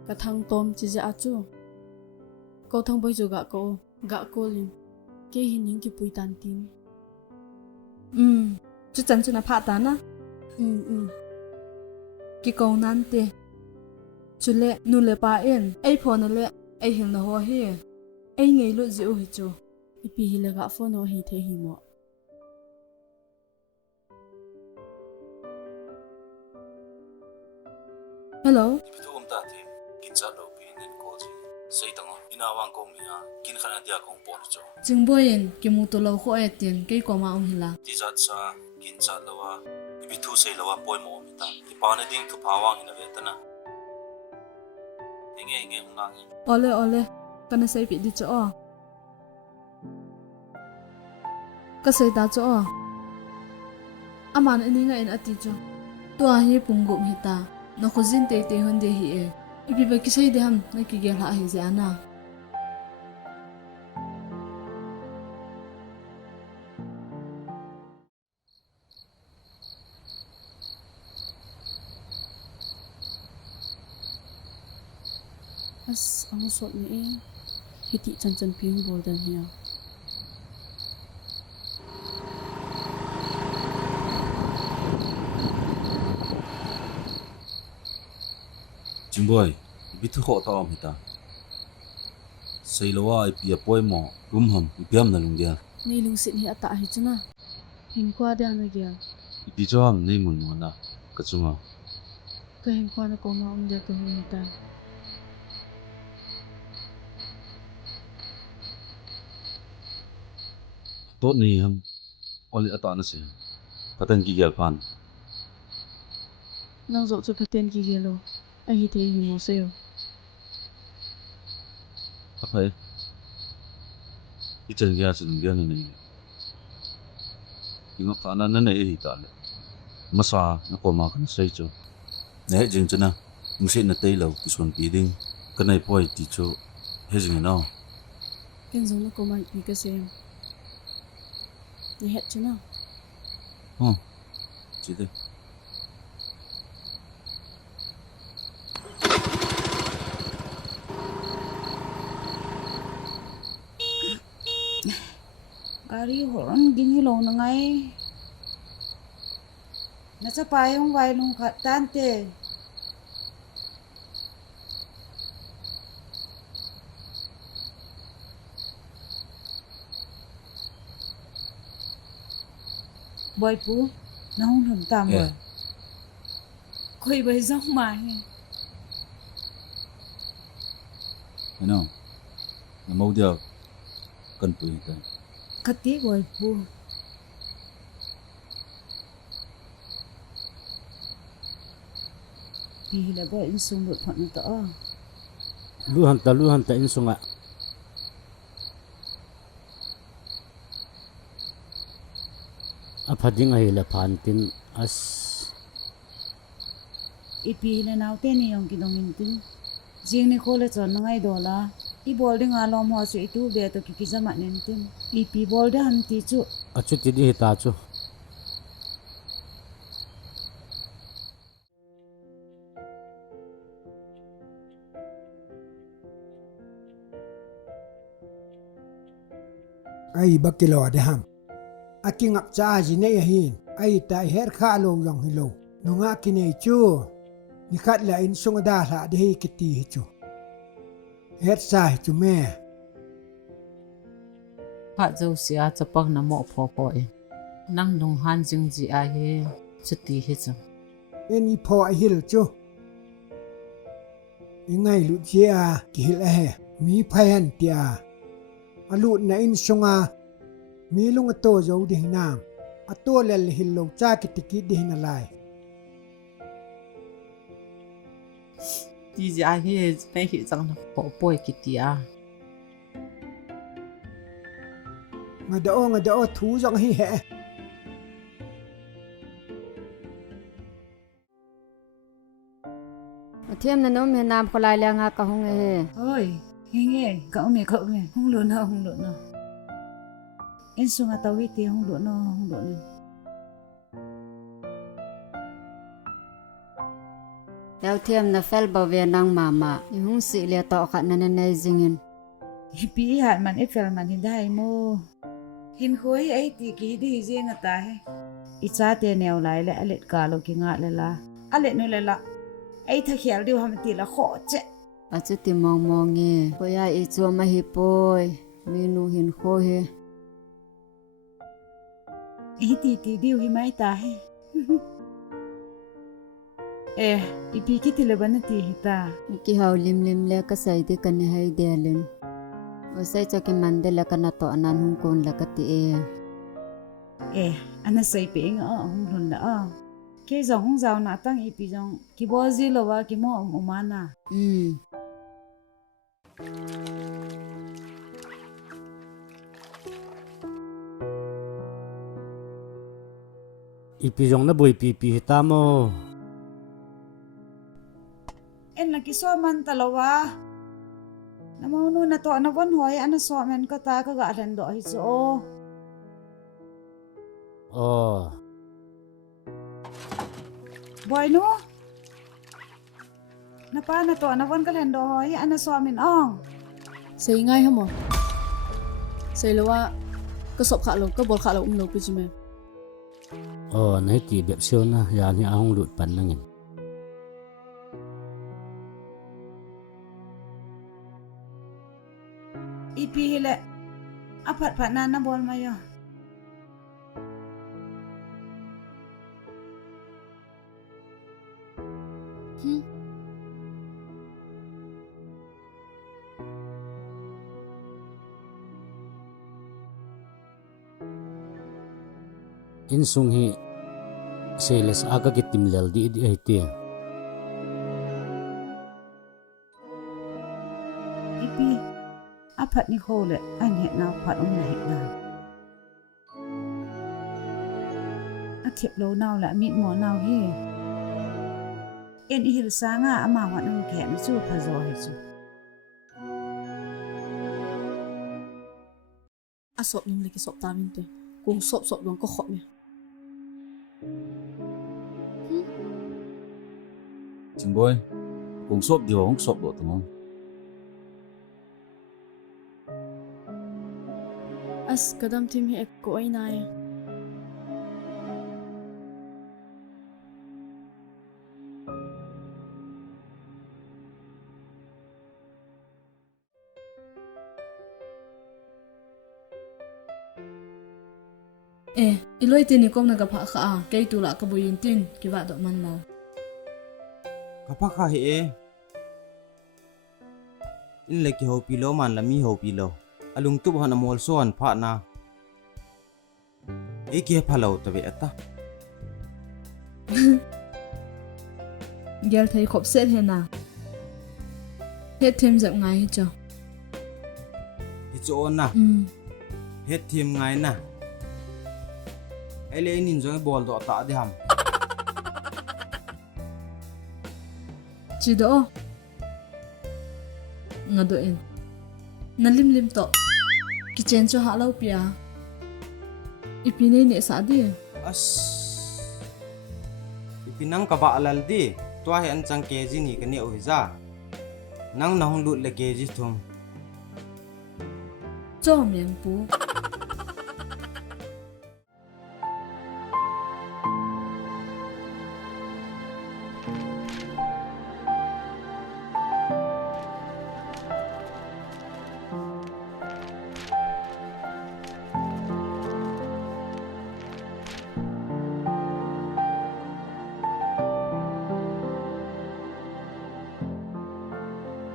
Ka thang tom chi ja achu. Ko thang boy jo ga ko lim. Ke hin ning ki pui tan tin. Chu chan chu na pha ta na. Ki ko nan te. Chu le nu le pa en. Ai pho na le ai hil na ho hi. Ai ngay lu zi u hi chu. Ipi hi la ga fo no hi the hi mo. Hello. Bitu ta thêm kin cha lo pi nen ko ji sei tang ina wang ko mi a kin khana dia kong pon cho Jingboyin kimu to lo kho etin ke ko ma hila. ti zat sa kin cha lawa bitu sei lawa poi mo mi ta ki pa na ding thu pa wang ina ve ta na nge ngang Ole kana sei pi di cho o. Ka sei ta cho o. Aman ani nga in ati cho. To a hi punggu mi ta. No khojin te honde hi e. Ibi ba ki sei de ham na ki gel ha hi ze ana. As ang sot ni e. Hiti chan ping bol dan hiya. Jingboy bitu kho ta mi ta sei lawa ai pi poi mo ham biam na lung dia Ni lung sit hi ata hi chuna. Hinkho da na gya. bi jo am nei mun na ka chunga Ka hinkho na ko ma de ko hi ta. to ni ham oli ata na se patan ki gel pan Nang zo chu paten ki gelo. Ai hi te hi mo seo. Apa ichen gya sin gya ni ni inga khana na nei hi ta le masa na ko ma kan sei chu ne jing chuna musi na tei lo ki son pi ding kanai poi ti chu he jing na Ken zo na ko ma ni ka sem. Ni het chuna. Chỉ thế. Gari horon gini lo na ngay. Nasa payong vai nung tante. Boy pu, na hung hum tam boy. Koi bai zong mai. Ano? Na mau dia kan pu ta. Kati boy pu. Pihila boy insung bot phot na to. Lu han ta in sunga aphading ai la phantin as Ipihila naw te ni yong kidongin tin. Jing ni khole chon na ngai dola. I bol ding alom ho su itu be to ki jama nen tin. Ipi bol da han ti chu. achu ti di ta chu ai bakilo de ham aking ak cha ji ne hin ai ta her kha lo yong hilo nunga kine chu ni khat la in sunga da la de hi kiti hi chu her sai chu me Ha zo sia chapak na mo pho e nang nung han jing ji a he chuti he cha eni pho a hil chu ingai lu je a ki hil a he mi phayan tia alu na in sunga mi lung to zo de nam a to lel hil lo cha ki tiki de na lai ti ja he pe hi chang na pho poi ki ti a nga da o thu zong hi he Thiêm là nó miền Nam có lại là ngà cả hông nghe. Ôi, nghe, cậu mẹ hung lụn nó. Em xuống à tàu thì hung lụn nó. Đeo thiêm là phèl bảo vệ năng mà, nhưng hung sĩ lìa tọ khả năng này dingin. Pi hạn man phèl man hin dai mo. Hin khối ấy thì ký đi riêng à ta he. Icha te neo lại lệ lệ cả lo ki ngạ lệ la. À lệ nó lệ la. Ấy thà khéo điều ham ti là khó chứ. À chứ tìm mong nghe, bôi ai ít chua mà hi bôi, minu hin khô he. Ý thì điều hi mai ta he. ipi kiti le bana ti hita ki haw lim lim le ka sai ti kan hai delin o sai cho ki mande la kana to anan hung kon la ka ti ana sai pe nga hung hon la ke zong hung zaw na tang ipi jong ki bozi lo wa ki mo umana ipi jong na boy pi hita mo en la ki so man talawa namunu na to na bon hoy ana so men ka ta ka ga ran do hi so boy no na pa na to na bon ka ran do hoy ana so men ong Say ngay hả mò? Say là wa có sọp khả lộc có bol khả lộc lộc cái gì mà? Nãy thì đẹp siêu na, giờ thì ông lụt bắn là nghìn. Ipi hile apat na na bol mayo In sung hi sales aga ki timlel di ai ti ipi apat ni khole an he na phat na he na a thiep lo naw la mi mo naw hi en hil sanga ama wa nang ke ni chu pha zo hi chu À sọp nhưng lấy cái sọp ta mình thôi, cùng sọp luôn có khó nhỉ? Chừng boy, cùng sọp điều không sọp được đúng không? As kadam tim hi ko ay na ya. Iloi tin ni kom na gapha kha kay tu la ka buyin tin ki wa do man la. Kapha kha he in le ki ho pilo man la mi ho pilo alung tu hana mol son pha na e ke phalo ta be ata Gel thấy khop set he na. Hết thêm dặm ngay hết cho. hi cho na hết thêm ngai na ai le nin joi bol do ta de ham Chỉ đó. Nga do in. Na lim to. Ki chen cho ha lau pia. Ipine ne sa di. as ipinang ka ba alal di to he an chang ke ji ni ka ne oi za nang na hong lut le ke ji thum Cho miệng bú.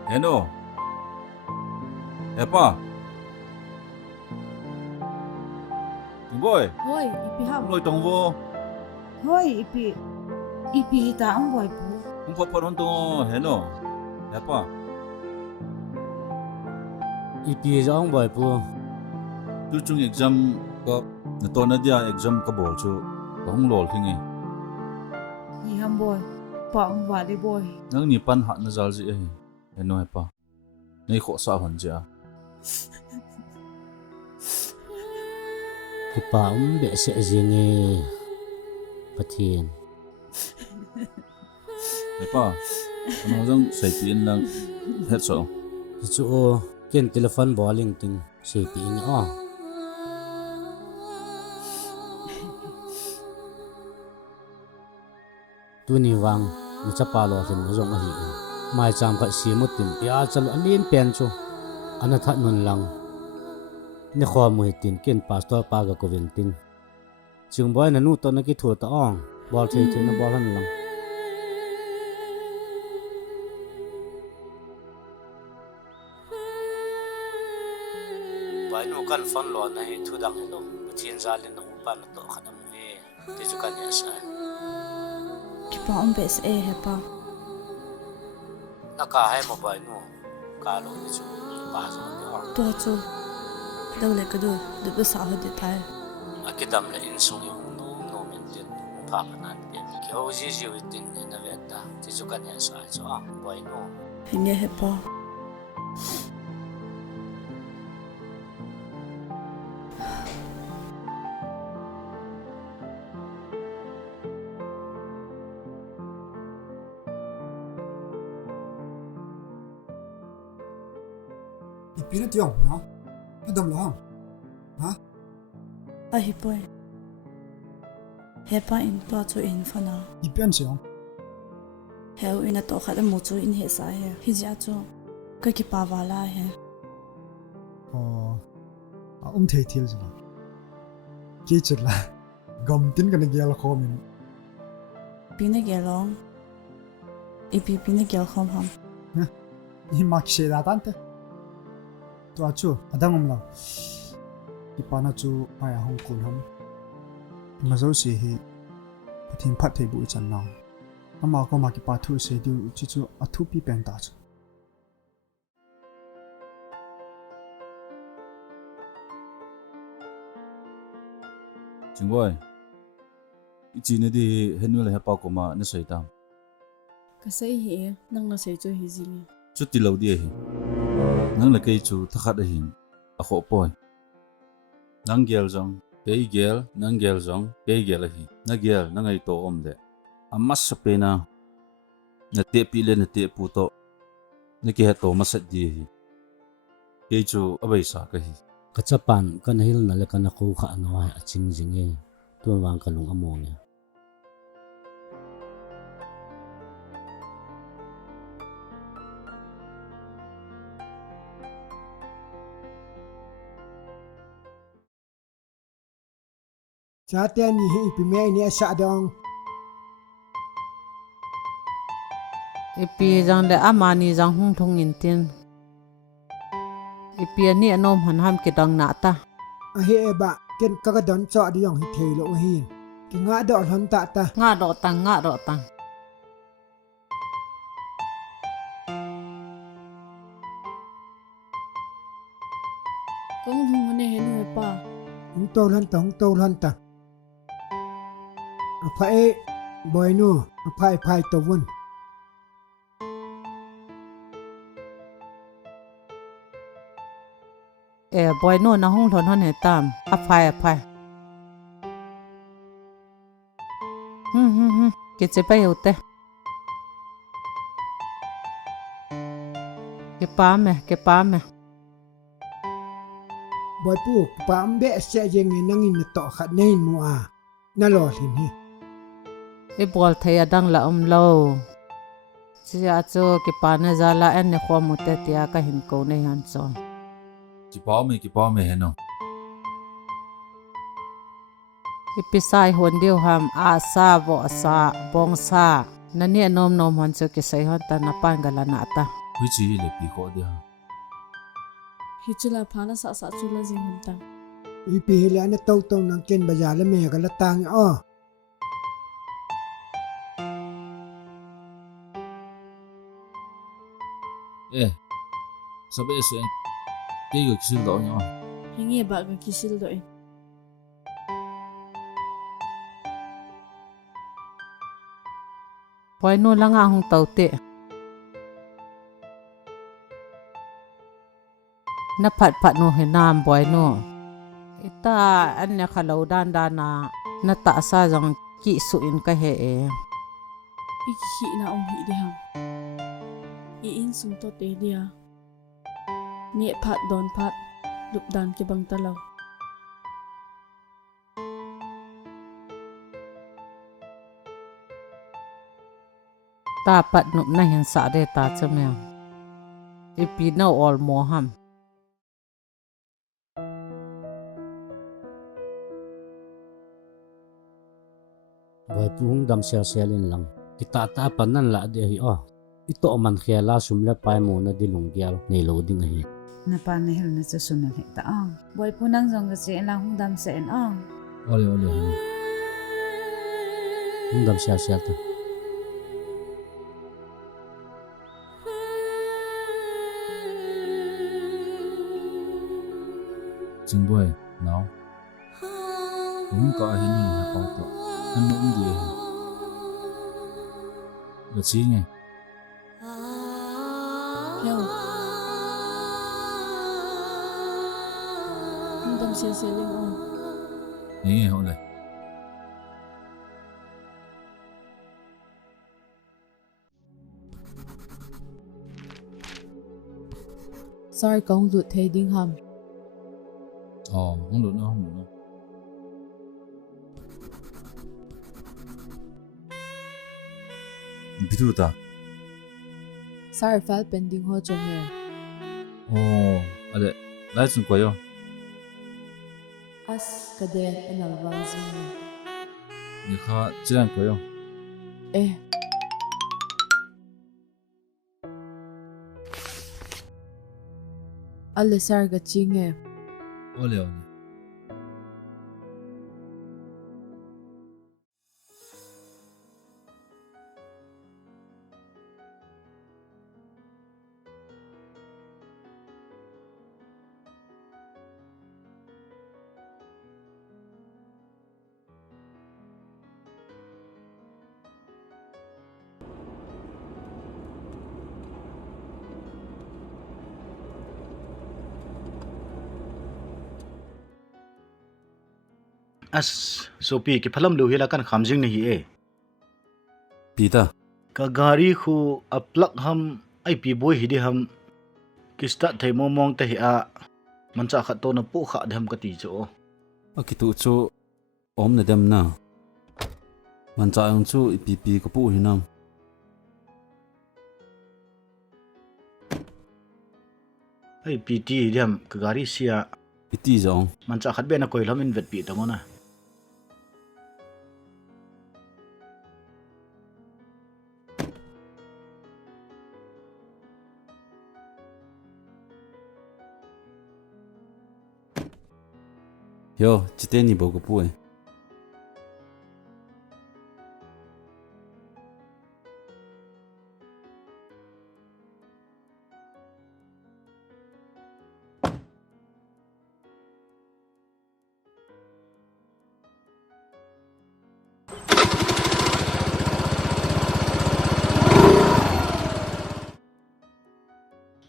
Hello. Epa. Boy. Hoi, ipi ham. Loi tong vô. hoi ipi ta ang boy pu Không phải phần to hello. Epa. ipi jo ông boy pu Tu chung exam ko na to na dia exam ka bol chu ko hong lol thingi. hi ham boy pa ang wa de boy Nang ni pan hat na zal ji ai. Hello epa. Nei kho sa han ja. ki pa be se jingi pathian Epa. Ano jang sai tin lang het so. chu ken telephone bowling ting sei pi ni tu ni wang ni cha pa lo hin zong a hi mai cham ka si mu tim ya chal alin pen chu ana tha nun lang ni kho mu tin ken pastor pa ga ko vin ting chung boy na nu to na ki thu ta ong bol thei thei na bol han lang kan fan lo na hi thu dang hello pathian zalin na upa na to khadam e ti chu kan ya sa ki pa om bes e he pa na ka hai mobile no ka lo ni chu pa zo de or to chu đâu lại cái đôi được bữa sau hết thai akidam la in sung yung no min tin pa pa nan tin ki ho ji ji wi tin na ve ta ti chu kan ya sa chu a boy no hình như hết pa Ipinat yung, no? Adam lang. Ha? ai boy he pa in pa chu in fana Ipian siya. heu in to khat mo chu in he sa he hi ja chu ka ki pa wala he Thầy thiel siya. Kichit la. Gamtin ka na gyal ko min. pina gelong ipi pina gel khom ham Himak siya datante. To achu, adang lang. Ipana chu maya hong kul ham. Mazo si hi patin pat thei bu chan na. Ama ko ma ki pa thu se du chi chu athu pi pen ta chu. Chính vậy, chỉ nên đi hết nữa là hết bao của mà nó sấy tam. Cái say hi nang na say cho hi zing. Chút tí lâu đi hi, nang là cây chú thắc khát hin, à khổ bồi. Nang gel rong, cây gel, nang gel rong, cây gel hi, na gel nang ay to om de. Amas sa pena, na te pile na te puto, na kaya to masat di hi. Cây chú abay sa kahi. kacapan kan hil na le kan aku kha no ha ching jing e tu wang kalung among ya Sa atin ni ipimay ni asa dong. Ipi jang le amani jang hung thung in tin. Ipi ni anom han ham ki dang na ta. Ahi eba ken kagadon cho di yong hi thei lo hin. Ki nga do hon ta ta. Nga do tang nga do tang. Có một hùng này hết rồi pa Hung to lan ta. Apa e boy nu, apa e pai to won. Boy no na hung thon hon he tam. Aphai. Ki che pa yote. Ke pa me. Boy pu pa ambe se jeng ni nangin na to khat nei nu a. Na lo hin hi. E bol thaya dang la lo. Sia cho ki pa na za la en ne khwa mu te tia ka hin ko nei han cho. Chỉ bảo mày hẹn không? Ipisai hon diu ham a sa vo sa bong sa. Nani nom han cho ki sai hon ta na pan gala na ta. Quý chỉ là bị khó đi ha. hi chula phana sa chula jing hum ta Ipi hila na to nang ken baza la me ga la tang o. Ê, sao bây giờ cái người xin lỗi nhau? hi nghe ba ga kisil doi Boy no la nga hung tau te. Na pat no he nam boy no. Ita an ne khalo dan na na ta sa jang ki su in ka he e. iki na ong hi de ham I in sum to te dia nie phat don phat lup dan ke bang talaw Ta pat nup na hin sa de ta chamya. Ipi no all mo ham. boy puhung dam sel lang kita ta panan la de hi ito man khela sumla pai mo na dilung gyal nei lo ding hi na pa na hel na sa sunan he taang. Boy po nang zong kasi lang hung dam sa en ang. Ole ole hani. Hung dam siya siya ta. Jing boy, now. Hung ka hin hin na pa to. An mo di he. Lo chi nge. Heo. Hung dam siya siling o. Ni ole. Sorry kong lut thay ding ham. Hung lo na hung lo na. Bitu ta. Sorry file pending ho chong he. Ale, lai chung ko yo. As kaden anal wangzing ni. Ni kha chiran ko yo. Eh. Alle sarga chinge. Ole ole. As Sophie ki phalam lu hila kan khamjing ni hi e. Pita. Ka gari khu aplak ham ai pi boy hi di ham kista thai momong te hi a mancha khat to na pu kha dham ka ti cho. Akitu chu om na dem na. Mancha ang chu ipipi ka pu hinam. Ai pi ti diam ka gari sia iti zong mancha khat be na koi lam in vet pi tangona. Yo, chite ni bogo pu e.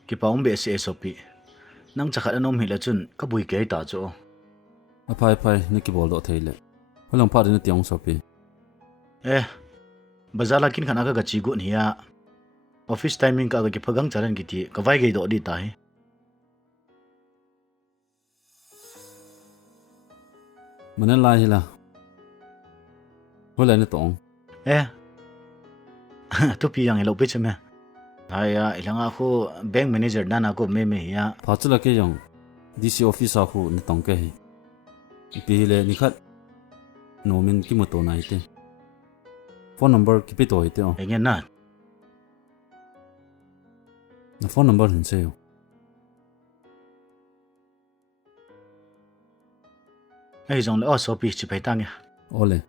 Ki paum be se Sophie. Nang chakhat anom hi la chun ka bui ke ta cho. Apai pai ni ki bol do theile. Holang pa ni tiong Sophie. Bazala kin khana ka chi gu niya. Office timing ka ki phagang charan ki ti ka vai ge do di ta hi. Mana lai hila. Hola ni tong. Tu pi yang lo pe chame. Aya ilanga ko bank manager na ko me ya. Phachula ke yang DC office a khu ni tong ke hi. Ipi le ni khat nomin ki moto na ite. Phone number ki pe to ite o. Engen na. Na phone number hin se yo. Ai zong le o so pi chi pai tang ya. Ole.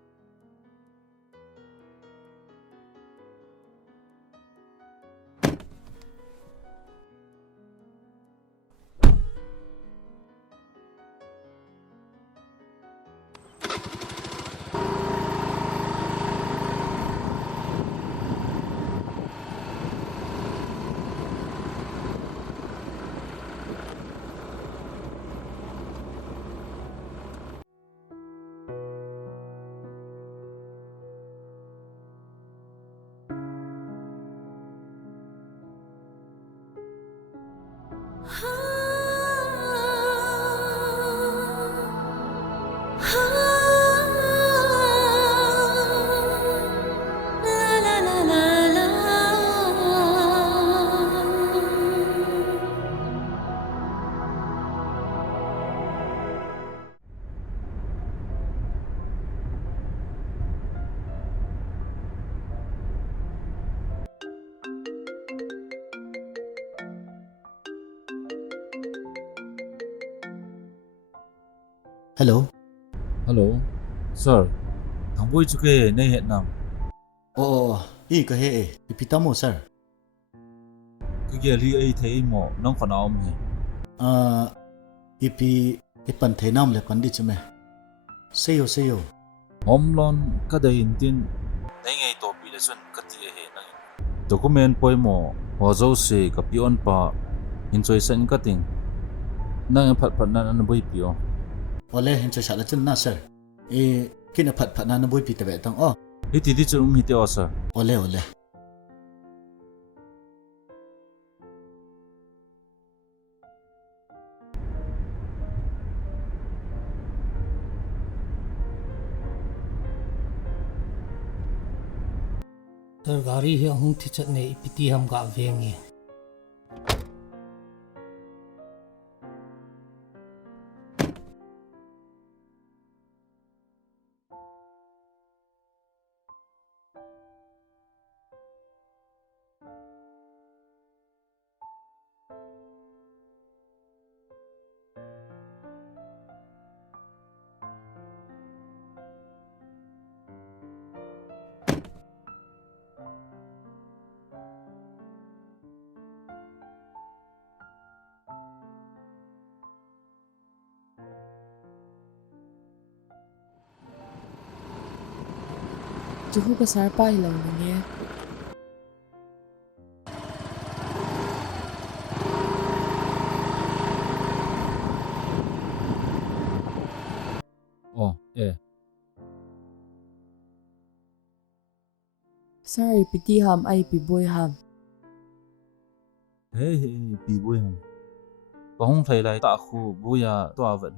Hello. Hello. Sir. Thằng bôi chú kê nay hẹn nào. Cái hệ ipitamo sir. Cái kia li ấy thấy mỏ nông khoản áo mày. Ipi ipan thế nam le pan đi chứ mày. Seyo. Home loan cái đây in tin. Nay ngày tổ bị lấy xuân cái gì hệ này. Document poi mỏ hòa dấu xe cái pion pa enjoy sen cái ting. Nang phát na anh bôi pio. Ole hin cho sala chân na sir. Kina phát na bôi pi tabe tang Iti di chum hiti o sir. Ole. तर गाड़ी ही हूँ थी चटने इपिती हम गा वेंगे Chú hú cái sár pa hi lâu nghe. Sorry, piti ham ay piboy ham. Hey, bị bôi ham. Có không thầy lại tạ khu bôi à tòa vận.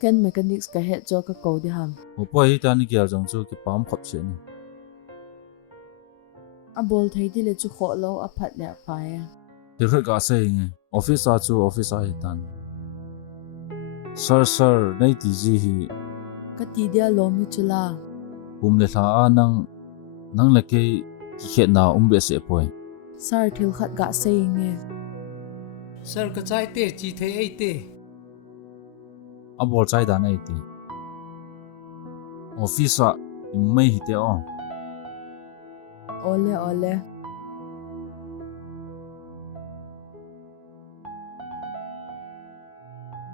Ken mechanics ka het cho ka ko di ham. Bôi ta ni kia giống cho cái bám khập chuyện. A bol thei di le chu kho lo a phat le pa ya. Thì phải cả xây nghe. Office à chu office à tan. Sir, nay tí gì hi. Ka ti dia lo mi chula. Le tha nang le cái hiện nào bê sẽ bôi. Sar thil khat ga sei nghe. Sir कचाई ते ची थे आई ते अब बोल चाहिए दाना इतनी ऑफिस आ इम्मे ही ते ओ Ole.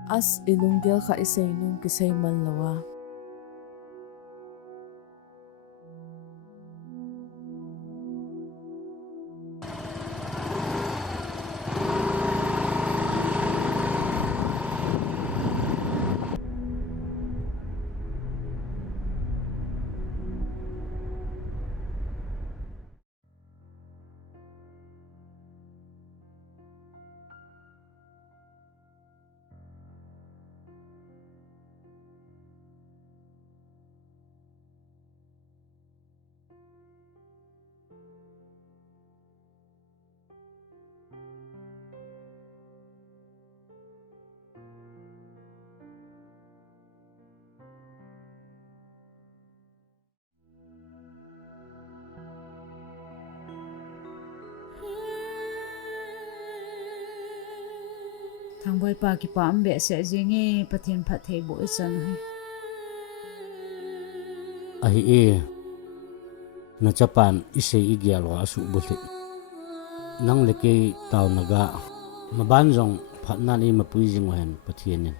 As ilunggel ka isay nung kisay man lawa. Thằng boy pa ki pa ambe se jinge pathian phat thei bo chan hai Ahi e na Japan ise igyal wa su buthi nang leke taw naga maban jong phatna ni mapui jing wen pathian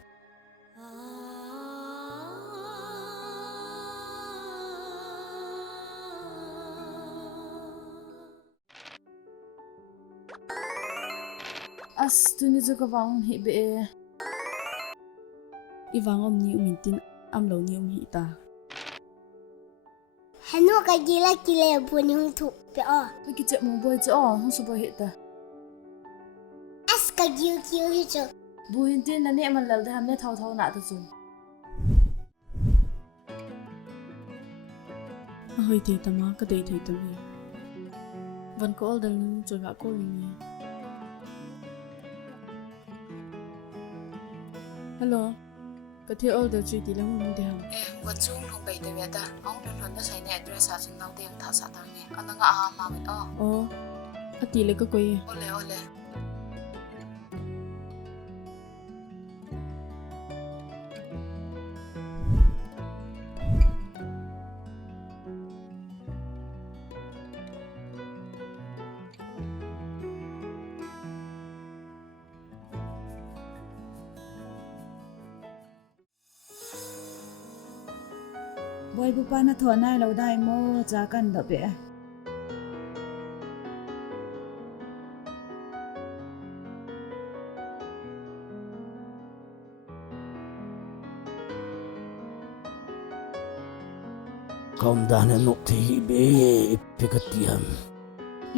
As tu ni zu ka wang hi be I wang om ni umintin am lo ni hi ta Hanu ka gila kile bu ni hung thu pe ki che mo boy che hung su boy hi ta As ka giu hi cho bu hin tin na ne man lal da ham ne thau na ta chun Hoi te ta ma ka dei thei ta ni Van ko al dal ni cho ga ko ni Hello Ka thi order chi ti lang mo de ham wa chung lu bai de ta ong lon lon da sai ne address a chung nau de tha sa tang ne ananga a ma mi ati le ka koi ole ole boy bu pa na tho nai lo dai mo cha kan do pe Kaum dana nok thi be ipikatiam.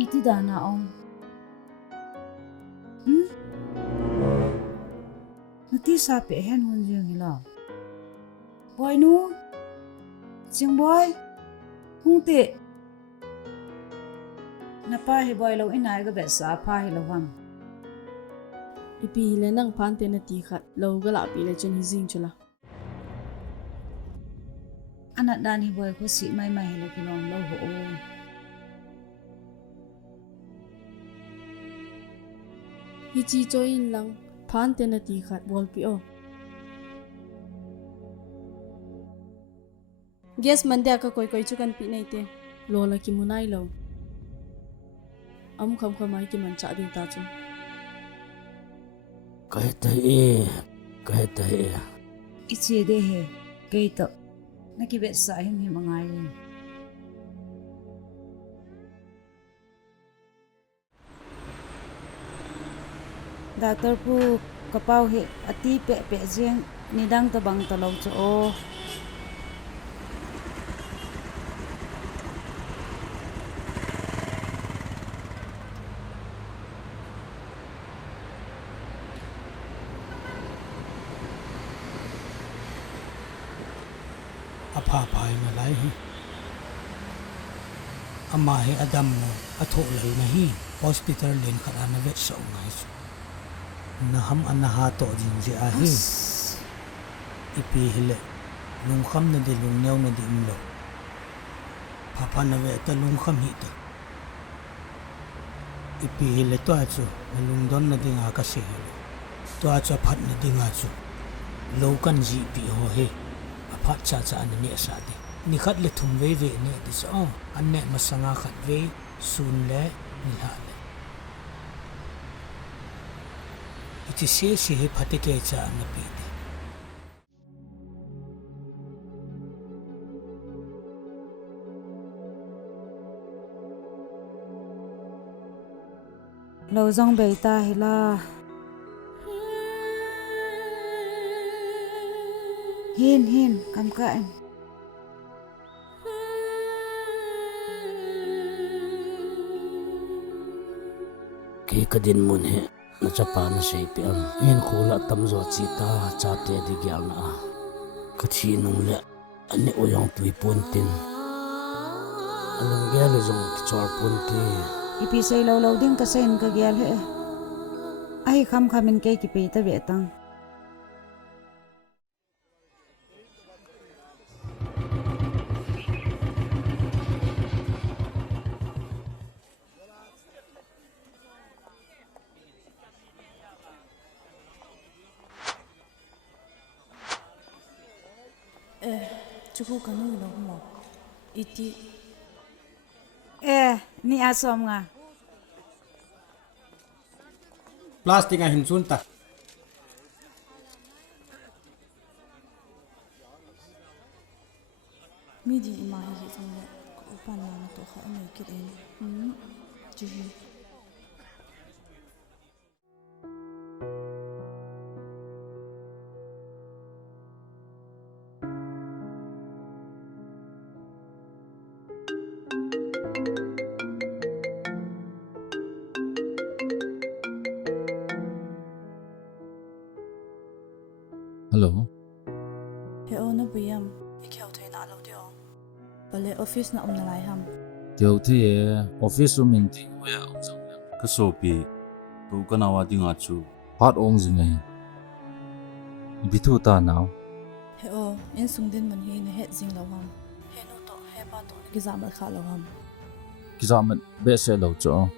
iti dana om nati sa pe hen hun jeng la boy nu ching boy hung te na pa hi boy lo inai ga be sa pha hi lo ham ipi le nang phan te na ti khat lo ga la pi le chen hi jing chula anat dan hi boy ko si mai mai lo kilong lo ho hi chi choi in lang phan te na ti khat bol pi o gas mandya ka koi koi chu kan pi nei te lo la ki munai lo am kham khamai ki man cha ding ta chu Kahit tahi ichi de he kei to na ki be sa him hi mangai doctor pu kapau he ati pe pe jeng nidang ta bang ta lo cho o apha phai na lai hi ama he adam mo atho lai na hi hospital len khara na vet so ngai su na ham anaha to jin je a hi ipi hile lung kham na de lung neu na dim lo papa na ve ta lung kham hi ta ipi hile to achu na lung don na dinga ka se to achu phat na dinga chu lo kan ji pi ho he aphat cha cha an ni sa de ni khat le thum ve ve ne de so an ne masanga khat ve sun le ni la le iti se he phate ke cha na pi de lo zong be ta hi la hin kam ka em ke kadin mun he na chapa na sei pe am in khola tam zo chi ta cha te di gyal na ka thi nung le ane oyong tui pon tin along gel zong ki chor pon te ipi sei lo ding ka sen ka gyal he ai kham khamin ke ki pe ta ve tang chuku kanu lo mo iti ni asom nga plastic a hin chun ta mi di ma hi chung le ko pan na to kha nei ki en ji Hello. He ona buyam ikhau thai na lo dio bale office na omna lai ham Tiêu thế office room in ti ya ong ka so pi tu ka na wa ding a chu hat ong zing ai bi thu ta now he o in sungdin man hi ne he jing lo ham he no to he pa to ki zamal kha lo ham ki zamat be se lo cho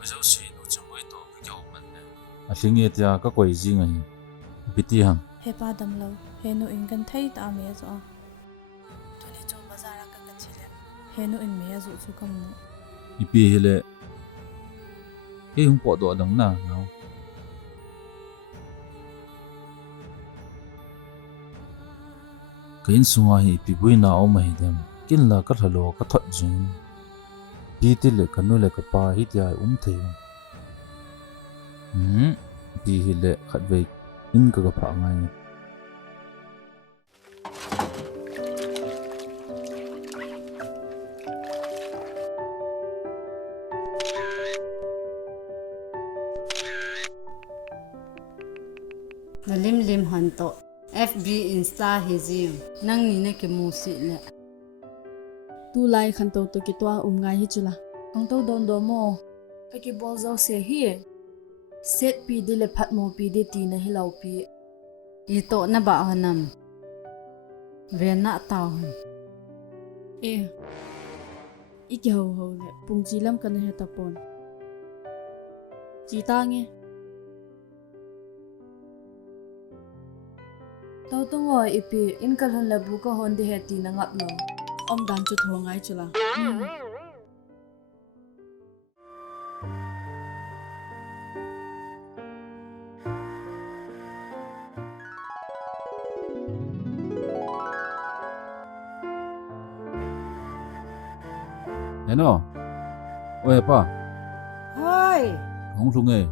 bây giờ xí nó chăm bơi tổ cái kiểu mình nè à xin nghe thì các quầy gì ngay bị ti hằng he pa dam lo he no in kan thei ta me zo tholi chom bazara ka ka chile he no in me zo chu kam mu ipi hele cái không bỏ đồ đằng nào nào cái sung ai ipi bui nào mày đam kin là các thalo các thuật gì pi ti le kanu le ka pa hi ti ai the pi hele khat ve in ka pha ngai lim lim han to FB Insta hizim nang ni na ke mu si le tu lai khan to ki to ngai hi chula ang to don do mo ki bol zo se hi set pi de le phat mo pi de ti na hi lau pi i to na ba hanam ve na taw e i ke ho ho le pung chi lam kan he ta pon chi ta nge tao to ngồi ipi in kal hon la bu ko hon de he ti na ngap no om dan chu tho ngai chula Hello ôi pa Hoi không xuống nghe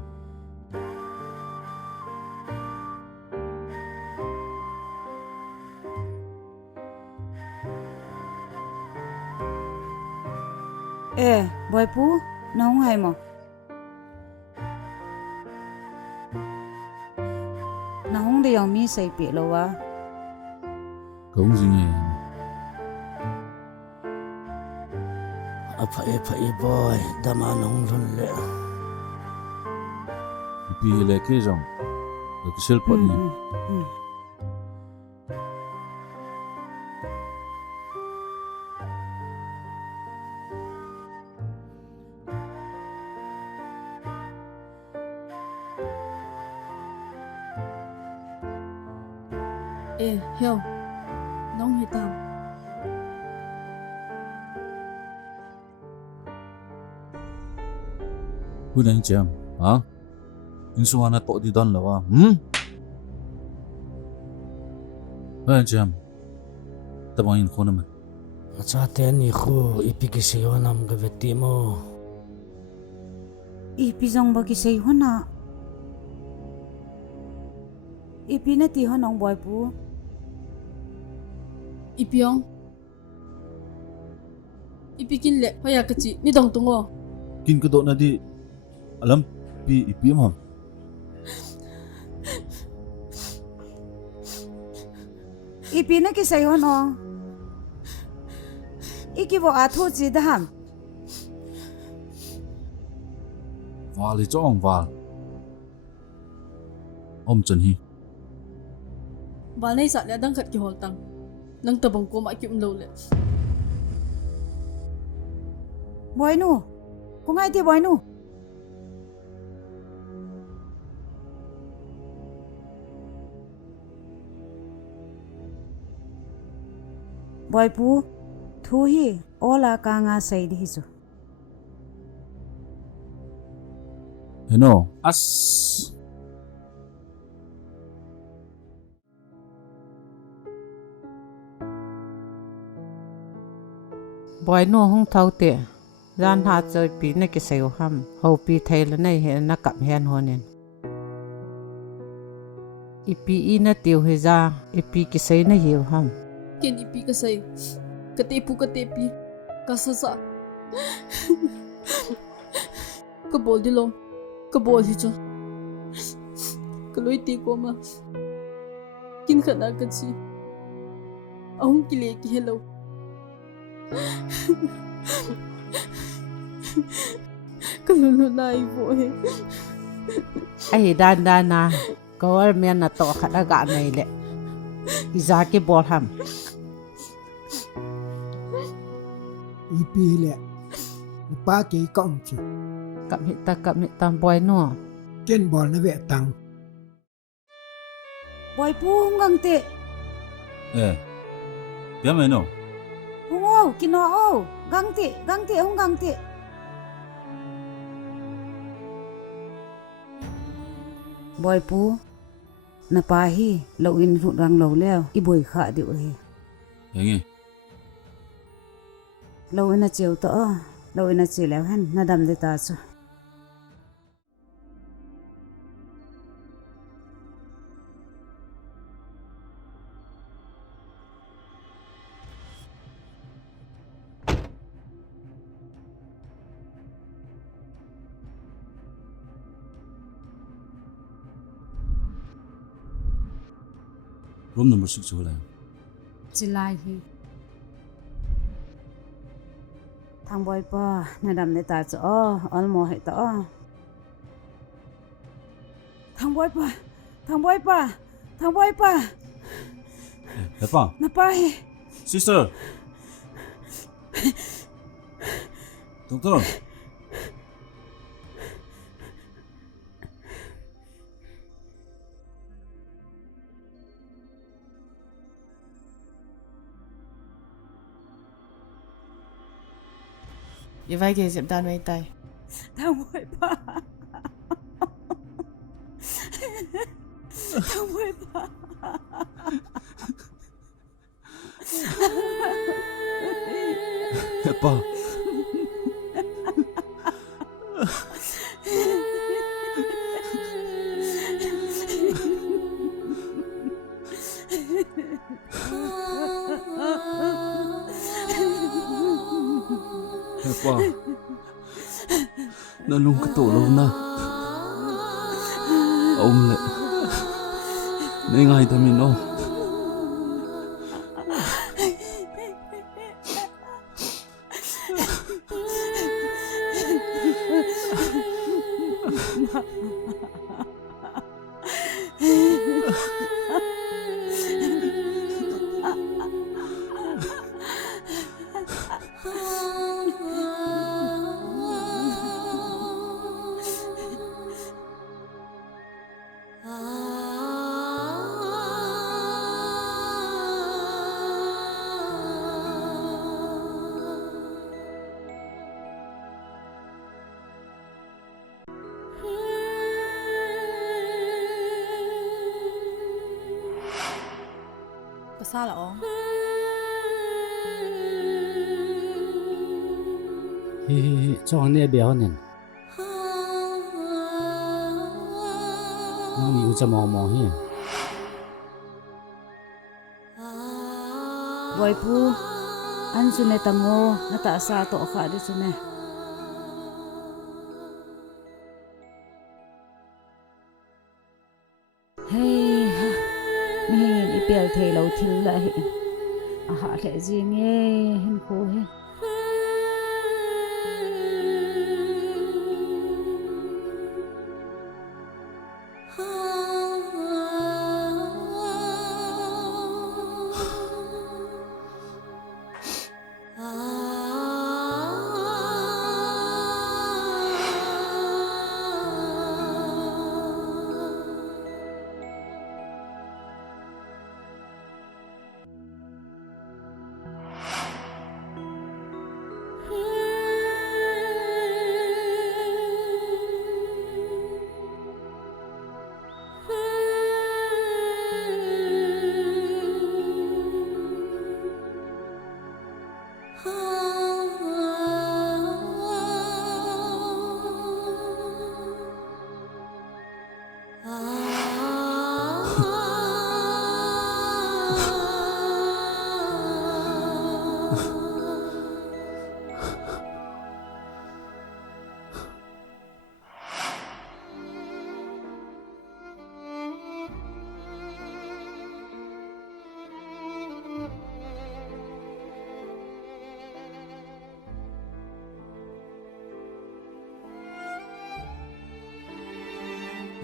boy pu nong hai mo na hong de yong mi sai pi lo wa không gì nghe Phai boy dama nong lun le pi hele ke jong được sel pot ni heo nong hi tam hui đánh chém hả in sung ana to đi đón lâu à hui chém tập anh in khôn mà cha ten ni khu ipiki seyo nam ga veti mo ipi jong ba ki sei hona ipi na ti honong boy pu ipiong ipikin le hoya kachi ni dong tungo kin ka do na di alam pi ipi mam ipi na ki sei hono iki bo athu chi da ham vào thì cho ông vào ông Trần Hi và nay sợ đã đang khật kỳ hồ tăng nâng tờ bằng cô mãi kiệm lâu lệ boy nu ko ngai ti boy nu boy pu thu hi ola ka nga sai di chu Heno as boy no hong thau te ran ha choi pi na ke seo ham ho pi thail nei he na kap hen honen ipi ina tiu he za ipi ki sei na hiu ham ken ipi ka sai ka tepi ka sa ka bol di lo ka bol hi cho ka loi ti ko ma kin khana ka chi ahum ki le ki hello ka lulu nai vo he ai dan na kawal men na to khada ga nei le iza ke bol ham ipi le pa ke kong chu Cặp hít tam boy no. Ken bol na ve tang. Boy pu ngang te. Bia mai no. Hungo kino o. Gang te hung gang te. Boy pu na pa hi lo in ru rang lo leo I boy kha di hi. Yangi. Lo in a chiu to lo in a chi leo han na dam de ta chu. Room number 6 chu la. Chilai hi. Thang boy pa na dam de ta chu almo he to. Thang boy pa. Lepa. Na pa hi. Sister. Doctor. Như vậy thì dịp đàn mấy tay. Thằng bội ba. Thằng bội ba. Lepa. Lepa. Nó luôn cái tổ lâu na. Ông lại. Nên ngay ta mình ông. Sao là ổn? Cho anh ấy béo nè. Nó nhiều cho mò hi. Boy pu an su ne tango na ta sa to kha de su ne. Hey ha. Mi hin ipel thei lo thil la hi. A ha le ji nge hin kho he.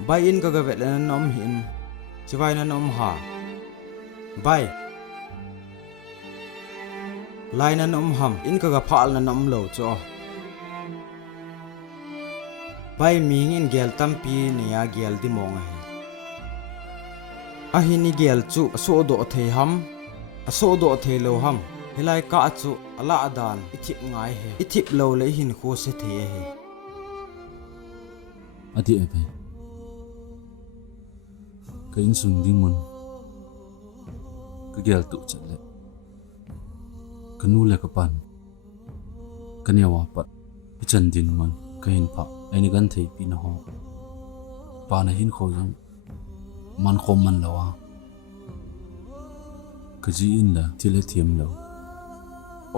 Bay in ka gavet na nom hin. Chivay na nom ha. Bay. Lai na nom ham in ka gapal na nom lo cho. bai ming in gel tampi nia gel di mong hi a hi ni gel chu so do thei ham a so do thei lo ham hilai ka chu ala adan ithip ngai he ithip lo le hin kho se the he adi ebe ka in sung ding mon ka gel tu chatle ka nu le ka pan ka ne wa pat i chan din mon ka hin pha ai ni gan thei pi na ho pa na hin kho jang man khom man lawa ka ji in la thile thiam lo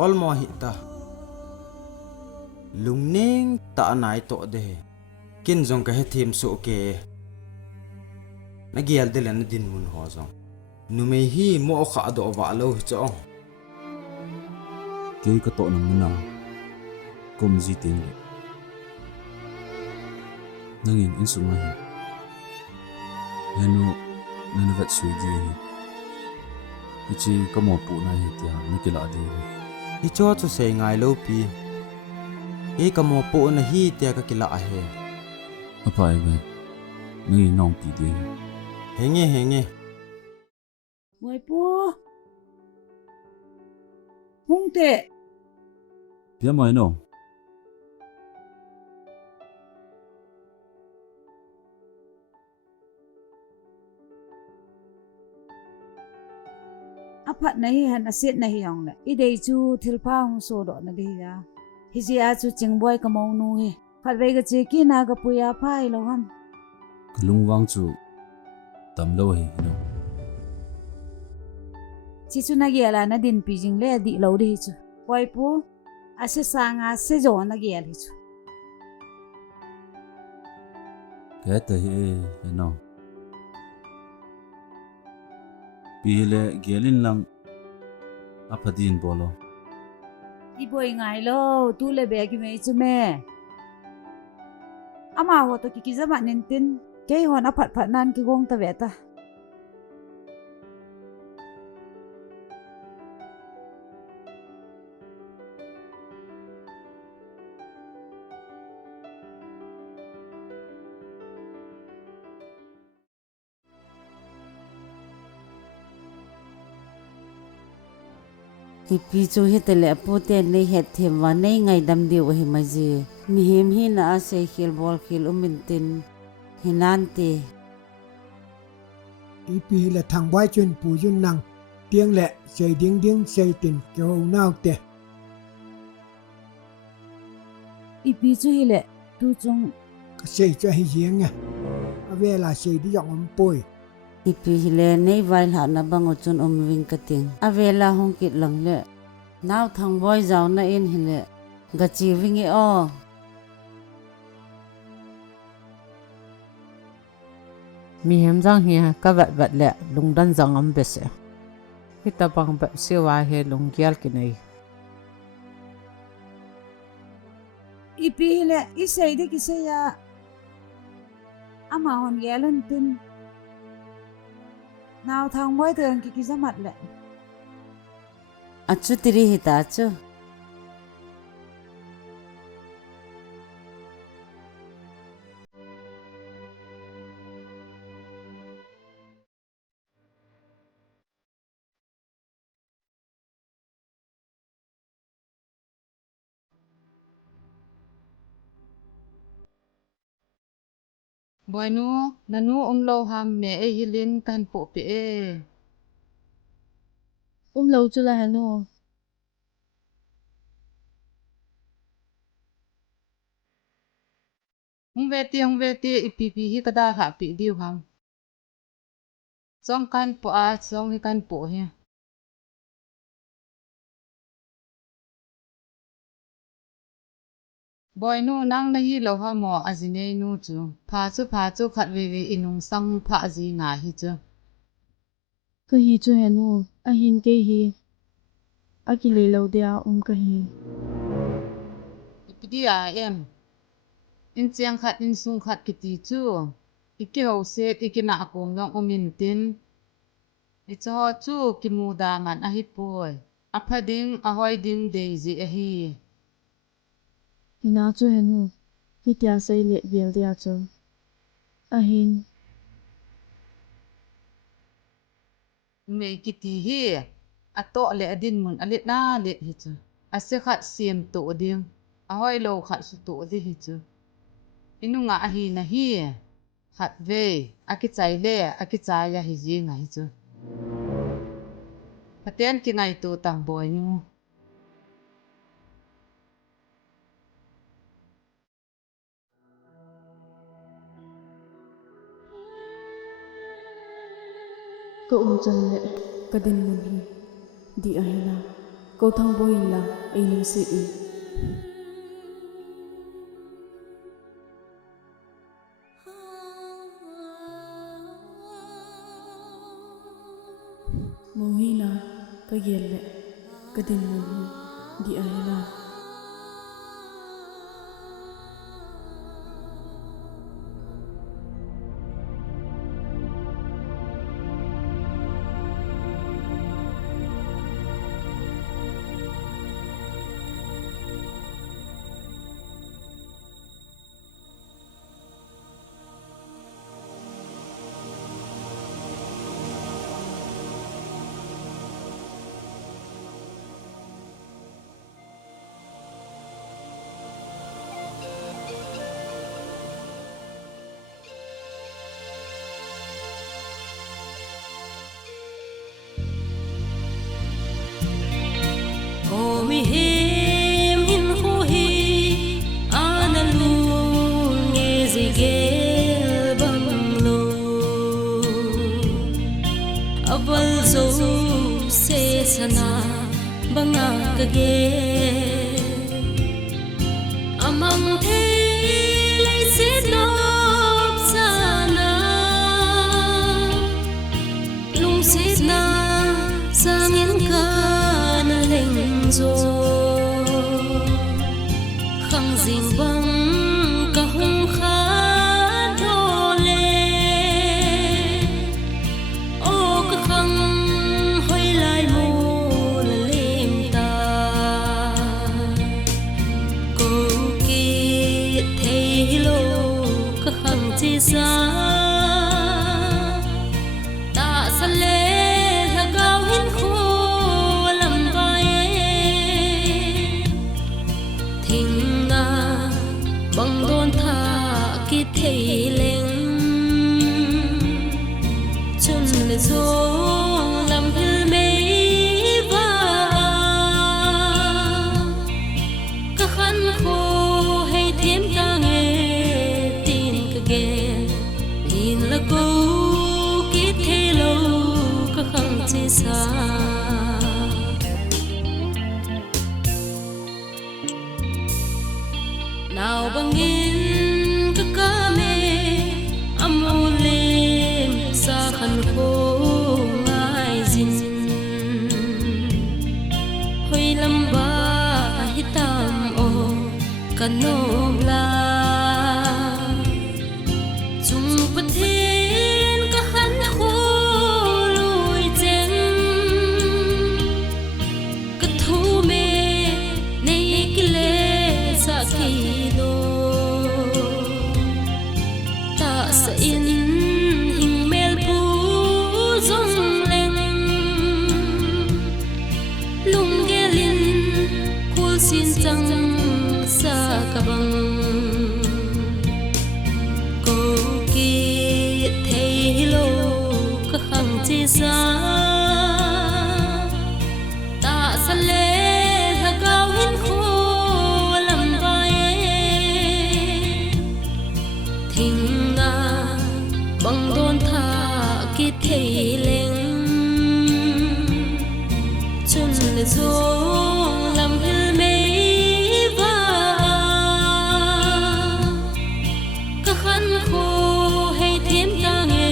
ol mo hi ta lungning ta nai to de kin jong ka he thiam so ke na gel de lan din mun ho jong nu me hi mo kha do wa lo cho ke ka to na na kom ji tin le nangin in sung hi henu nana vat sui ji ichi ka mo pu na hi tia ni kila de hi cho chu sei ngai lo pi e ka mo pu na hi tia ka kila a he apa ai ve ni nong pi de henge Boy pu hung te pia mai no apat nahi han aset nahi yong le idei chu thilpa hung so do na di ya hi ji a chu chingboy ka mau nu hi phat ve ga che ki na ga puya phai lo ham lung wang chu tam lo hi no chi chu na ge la na din pi jing le di lo di chu boy pu ase sanga se jo na ge li chu ke ta hi no pi le gelin lang apadin bolo i boy ngai lo tu le be ki me chu me ama ho to ki zama nin tin ke hon aphat phat nan ki gong ta ve ta hi pi chu hi tele pu te nei het them wa nei ngai dam diu hi ma ji mi hem hi na se khil bol khil umin tin hinan te ipi là thằng boy chuyên pu jun nang tiếng lệ xây điếng điếng xây tình kiểu nào te ipi chu hi le tu chung xây cho hi giếng à về là xây đi dọn ông bồi ipi hi le nei vai la na bang chun wing ka ting avela hong kit lang le naw thang boy jaw na in hi le ga chi wing e o mi hem jang hi ka vat le lung dan jang am be se hi ta bang ba se wa he lung gyal ki nei ipi hi le i sei de ki se ya ama hon gelun tin nào thằng mới thường kiki ra mặt lệ achu tiri hi ta chu boy nu nanu lo ham me e hilin kan po pe e lâu chưa là hả nô hung ve ti ipi pi hi kada ha pi diu ham song kan po a song hi kan po hi boy nu nang na hi lo ha mo azine nu chu pha chu khat ve inung sang pha ji na hi chu cái gì chưa hả nô à hin cái gì à cái lấy lâu đi à cái gì ipi dia em in chiang khat in sung khat ki ti chu iki ho set iki na kong ngong umin tin i cho chu ki mu da man a hi poi a phading a hoi ding dei ji a hi thì nào chưa hả nô hi tia sei le vel dia chu a hin me kiti hi ato le adin mun alit na le hi chu ase khat sim to ding a hoi lo khat su to di hi chu inunga hi na hi khat ve akichai le akichai ya hi ji ngai chu paten ki ngai tu tang boy nu ko chân le ka din mun hi di a hina ko thang boi la ai ning se i mohina ka gel le ka din mun hi di a hina mi him HINKHO hi analu nge zigel banglo aval zo se sana banga kage amang the lai se nop sana lung se na sangin ka na leng zo khang jing bang ka hung kha do le o ka khang hoi lai mo la lem ta ko ki thei lo ka khang chi sa ta sa le la gao HINKHO bang don tha ki thei leng chun le zo lam hil mei va ka khan kho hay thêm ta nghe tin ka ge in la ko ki thei lo ka khang chi sa nào bangin ka kame amulem sa khan ko ngai zin hoi lamba hitam o kanom la chung pathen ka khan ko lui chen ka thu me nei kile sa ki in hing mel pu zong leng lung gelin kul sin chang sa ka bang ko ki thei lo ka khang chi sa ta sa le la gao HINKHO lam vai thing bang don tha ki thei leng chun le zo lam hil mei va ka khan kho hay thêm ta nghe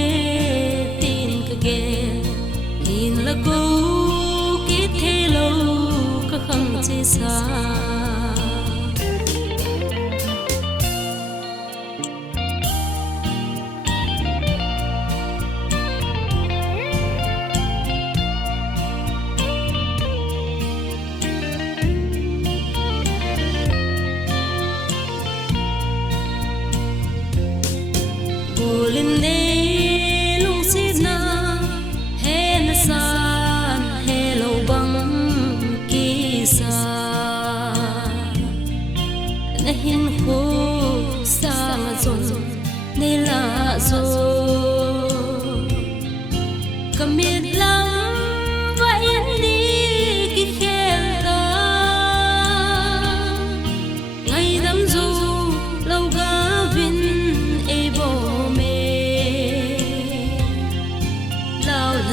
tin ka ge in la ko ki thei lo ka khang chi sa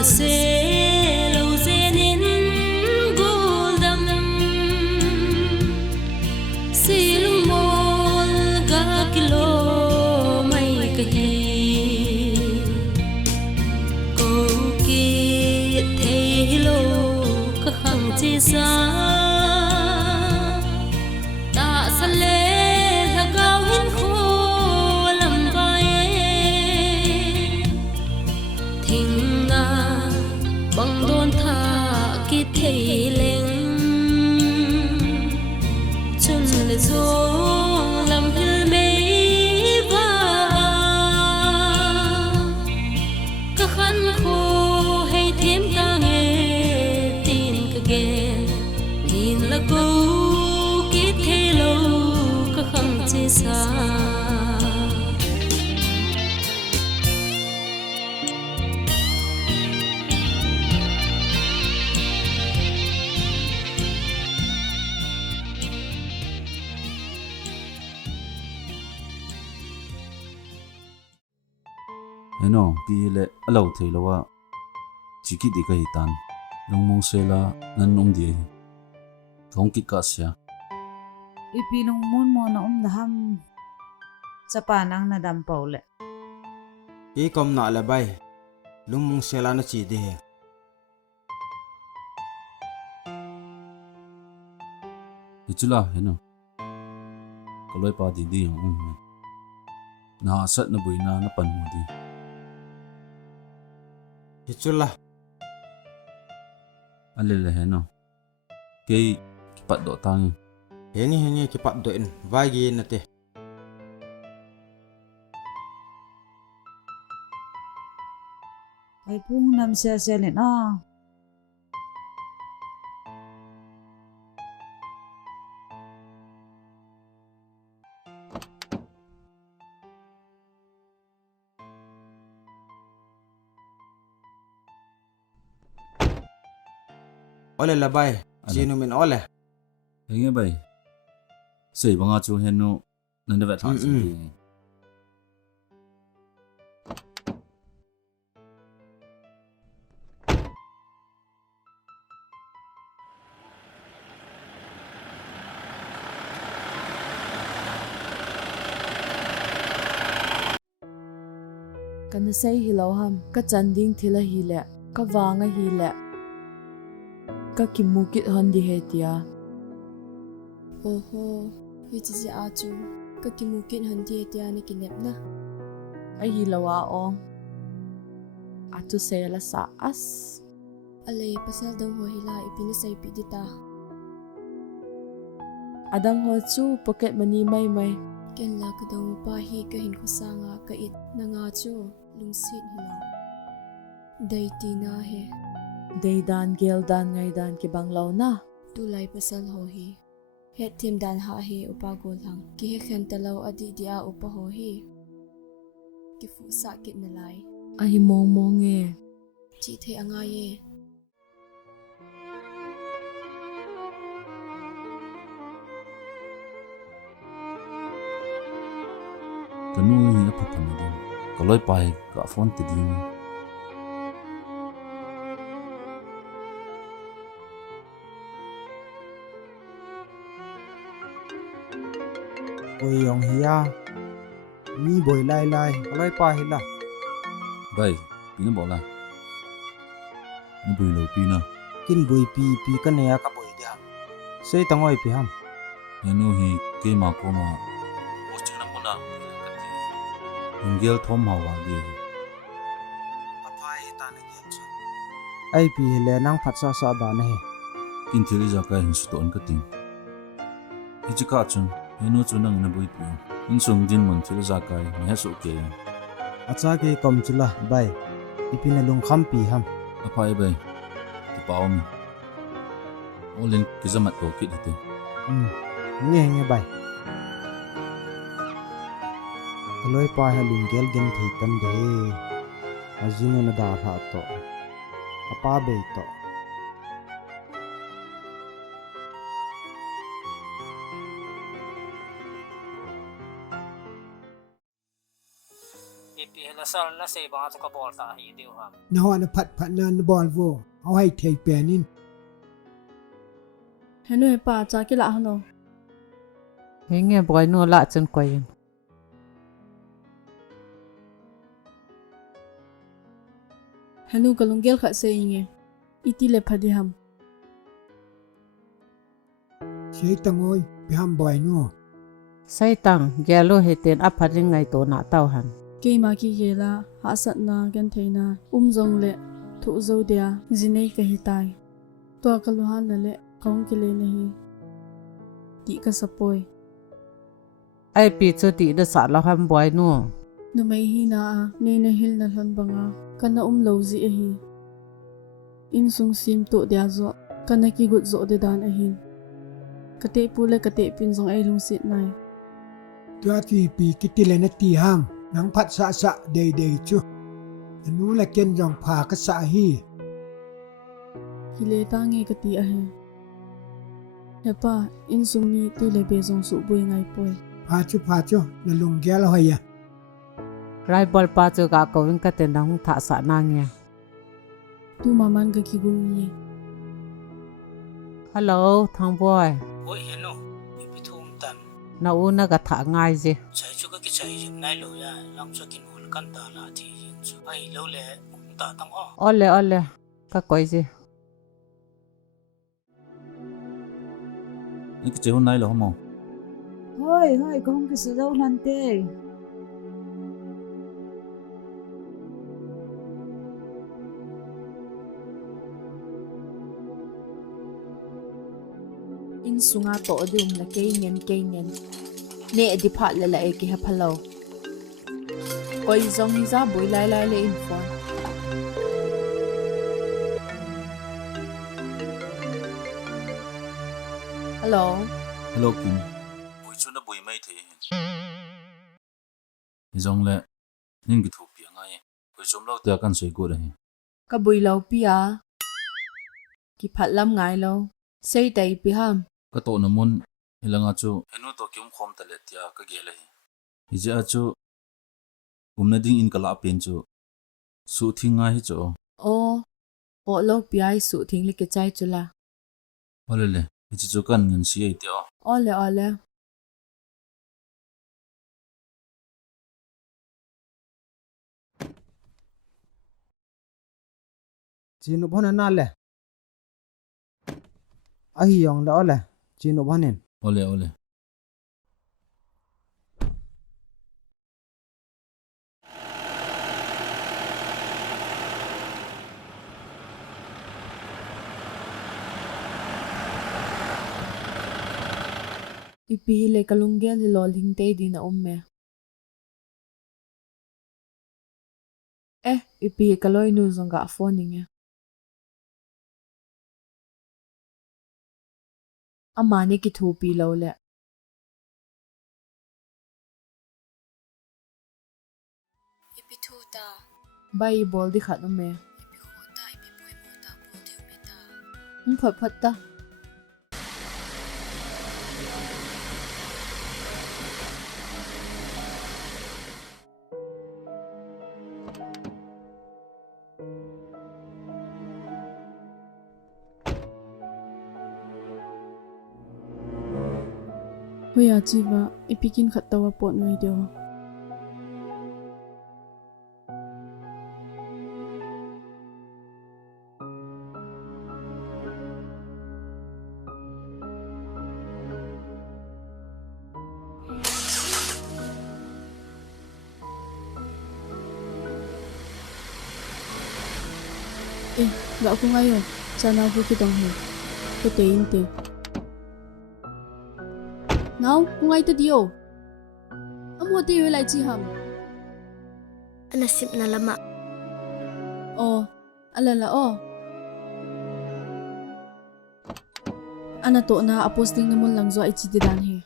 se lo zenin guldam silung mol ga kilo mai ka hi ko ki thei lo ka khang chi sa ta sale thagau hin kho lam vai thing na bang don tha ki thei leng chun le zo lam hil mei va ka khan kho hay thêm ta nghe tin ka ge tin la go ki thei lo ka khang chi sa Eno pi le alo thei lawa chiki di ka hitan long mong sela nan om di thong ki ka sia Ipinong mun mo na daham sa panang na dampaw le. Ikom na alabay. Lumong sela na chidi he. Ichula heno kaloi pa di di ang na asat na buina na panmo di Ichula alele heno kay kipat do tang Hengi kipat doin vagi na te. Ay pung nam siya selin Ole labay. Sino min ole? Hinge bay sei banga chu heno nan da vet ha si Kana say hilaw ham ka chanding thila hi le ka wanga hi le ka kimukit hondi hetia Oho hi chi ji a chu ka kimukit hondi hetia ni kinep na ai hilawa ong atu sela sa as ale pasal dang ho hila ipini sai pi dita adang ho chu pocket money mai ken la ka dang pa hi ka hin ko sanga ka it na nga chu lungsit hilaw dai ti na he day dan gel dan ngai dan ki banglaw na tu lai pasal ho hi het tim dan ha hi upa gol hang ki he khan talaw adi dia upa ho hi ki fu sa kit na lai a hi mong e chi the anga ye kanu hi na phapan di kaloi pai ka phone ti ding Oi yong hiya. Mi boy lai kaloi pa hila. bay pina bola ni bui lo pina Kin boy pi ka neya ka boy dia. Sei tangoi pi ham. enu hi ke ma ko ma posting na mona ngel thom ma wa di Apai ta na gel chu. Ai pi le nang phat sa da na he. kin thili ja ka hin su ton ka ting hi ka chun enu chu nang na bui pi in sung din mon thili ja ka ni ha su ke Acha ke kom chula bai. Ipina lung kham pi ham. apai bay ti pao mi olin ki zamat ko kit te Nghe bai. Kaloi pa ha lung gel gen thei tam de. Azinu na da ha to. Apa be to. Ipi nasal na sei ba chu ka bol ta hi deu ha na ho na phat nan bol vo au hai thei penin henu he pa cha ki la hano He nghe boy no la chân quay. henu kalungel kha se inge iti le phadi ham sei tangoi bi ham boy no Say tang gelo he ten apharing ngai to na tau han. ke ma ki gela ha sat na gan theina zong le thu zo dia jinei ka hi tai to kaluhan na le kaung ki le nahi ti ka sapoi Ai pi chu ti da sa la ham boy no. nu mai hi na ne na hil na hlan banga kana lo zi a hi in sung sim to dia zo kana ki gut zo de dan a hin kate pule kate pin zong ai lung sit nai tua ti pi kitile na ti ham nang phat sa dei chu anu la ken jong pha ka sa hi ki le ta nge kati a he hepa in sung mi tu le be zong su bui ngai poi pha chu na lung gel hoya Rai bol pa chu ga ko wing ka ten dang tha sa na nghe. tu maman ga ki gung ni Hello thang boy. oi heno ipi thum tan Na u na ga tha ngai je. chai chu ka ki chai jim nai lo ya lang chu kin hul kan ta la thi yin chu ai lo le ta tang o Ole ka koi je. ni ke chehun nai lo mo Hoi ko hong ki su dau nan te. in sunga to dum la ke ngen ne di phat la e ki ha phalo koi zong hi za bui lai le in phone hello kim bui chu na bui mai the zong le ning ki thu pi ngai koi chom lo ta kan soi ko re ka bui lo pia ki phat lam ngai lo sei tai pi ham ka to na mun hilanga chu henu to kyum khom ta le tia ka ge le hi ja chu umna ding in kala pen chu su thinga hi chu o lo pia su thing li ke chai chula ole le hi chu kan ngan si ai tio ole Chinu bhona na le. Ahi yong la ole. Chinu bhanen. ole ipi le kalungel li lo ling te di na umme ipi kaloi nu zonga phone ninge amani ki thu pi lo le ipi thu ta bai bol di khat umme ipi khu ta ipi poi mo ta po theu me ta phat ta hoya chiwa ipikin khattawa pot noi deo gạo không ai rồi cha nào vui cái đồng hồ cái tiền tiền nào không ai tới điều mua tiêu lại chi hầm Ana sip na lama. Alala ana to na aposting namun lang zo ay chi dan he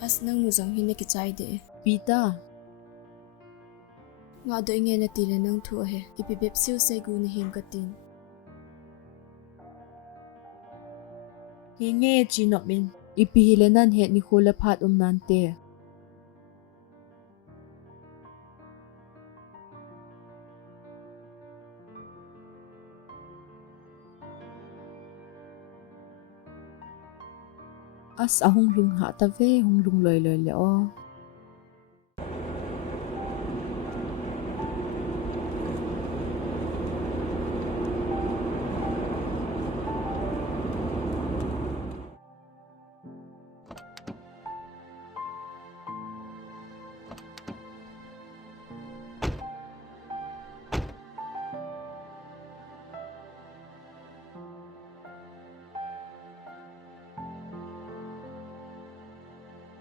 as nang muzang hine ki chai de pita nga do inge na tile nang thu he ipibep siu se gu ni him katin Nghe chi nọ bên Ipihilenan het ni khula phat nante. As ahong lung ha ta ve hong lung loi le o.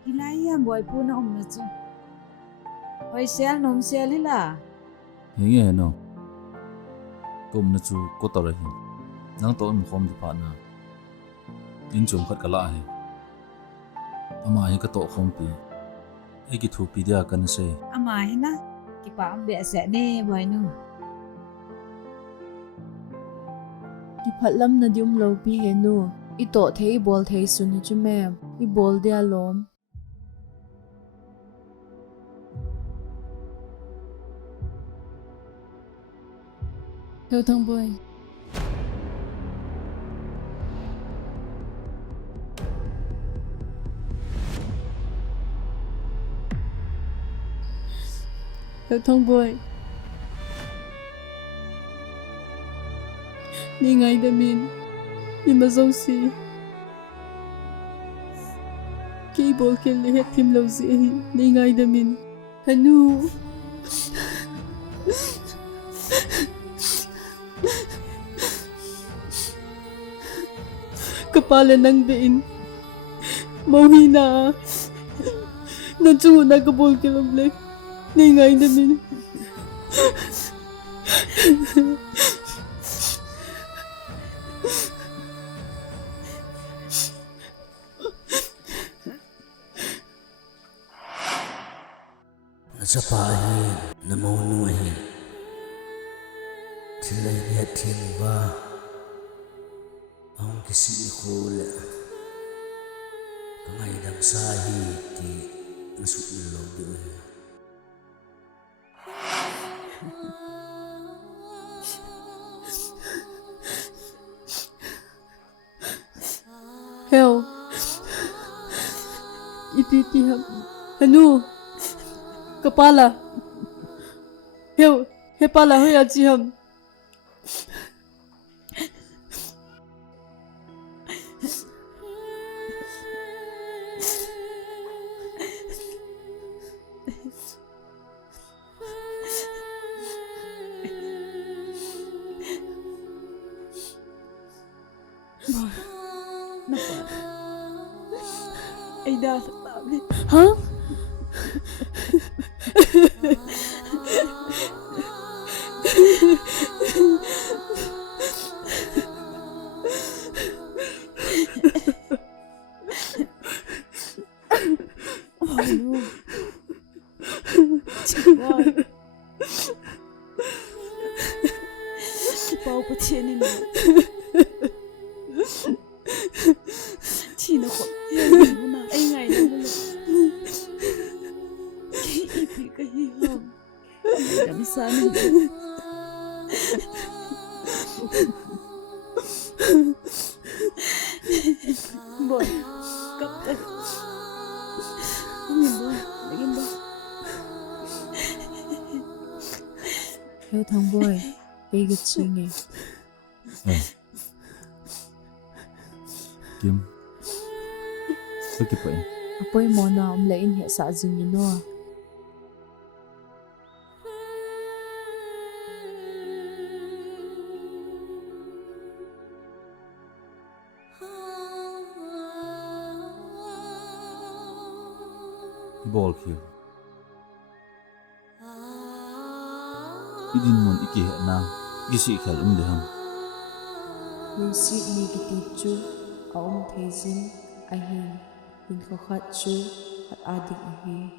Hilaya boy po na na chu. Oi sel nom sel hila. Hinge no. Kum na chu ko tore hin. Nang to im khom di pa na. In chung khat kala he. Ama hi ka to khom pi. Ai ki thu pi dia kan se. Ama hina. Ki pa am be se ne boy nu. Ki phatlam na dium lo pi he nu. I to thei bol thei sun chu mem. I bol dia lom. Theo thang boy. Theo thang boy. Ni ngay da min. Ni ma dâu si. Ki bol kel le het kim lo zi ni ngay da min. Hanu. Kapala ng diin. Mauhina. Nansungo na kabol kilomble. Ningay namin. Nasa pahin na maunuhin. Tilay yatin ba? Ang kisi khula kamay dang sahi ti nasukilo di Heo. Ititiham. Hanu. Kapala. Heo. Hepala hoy ajiham. Ay dah sabi. Ha? Aduh. Cepat. Kipau pecah ni. Cina kok. Mana? Ay ngay na mula. Ipi kahiham. Kami sana. Boy, kapten. Lagyan ba? Heo thang boy. Bigot singe. Kim. Suki pa eh. Apoy mo na umlain he sa azin nino. Bol kyo. Idin mon iki he na. Gisi ikhal deham. Lucy ni gitichu. Aum thezin. Ahin. HINKHO KHAT chu. At adik ahi.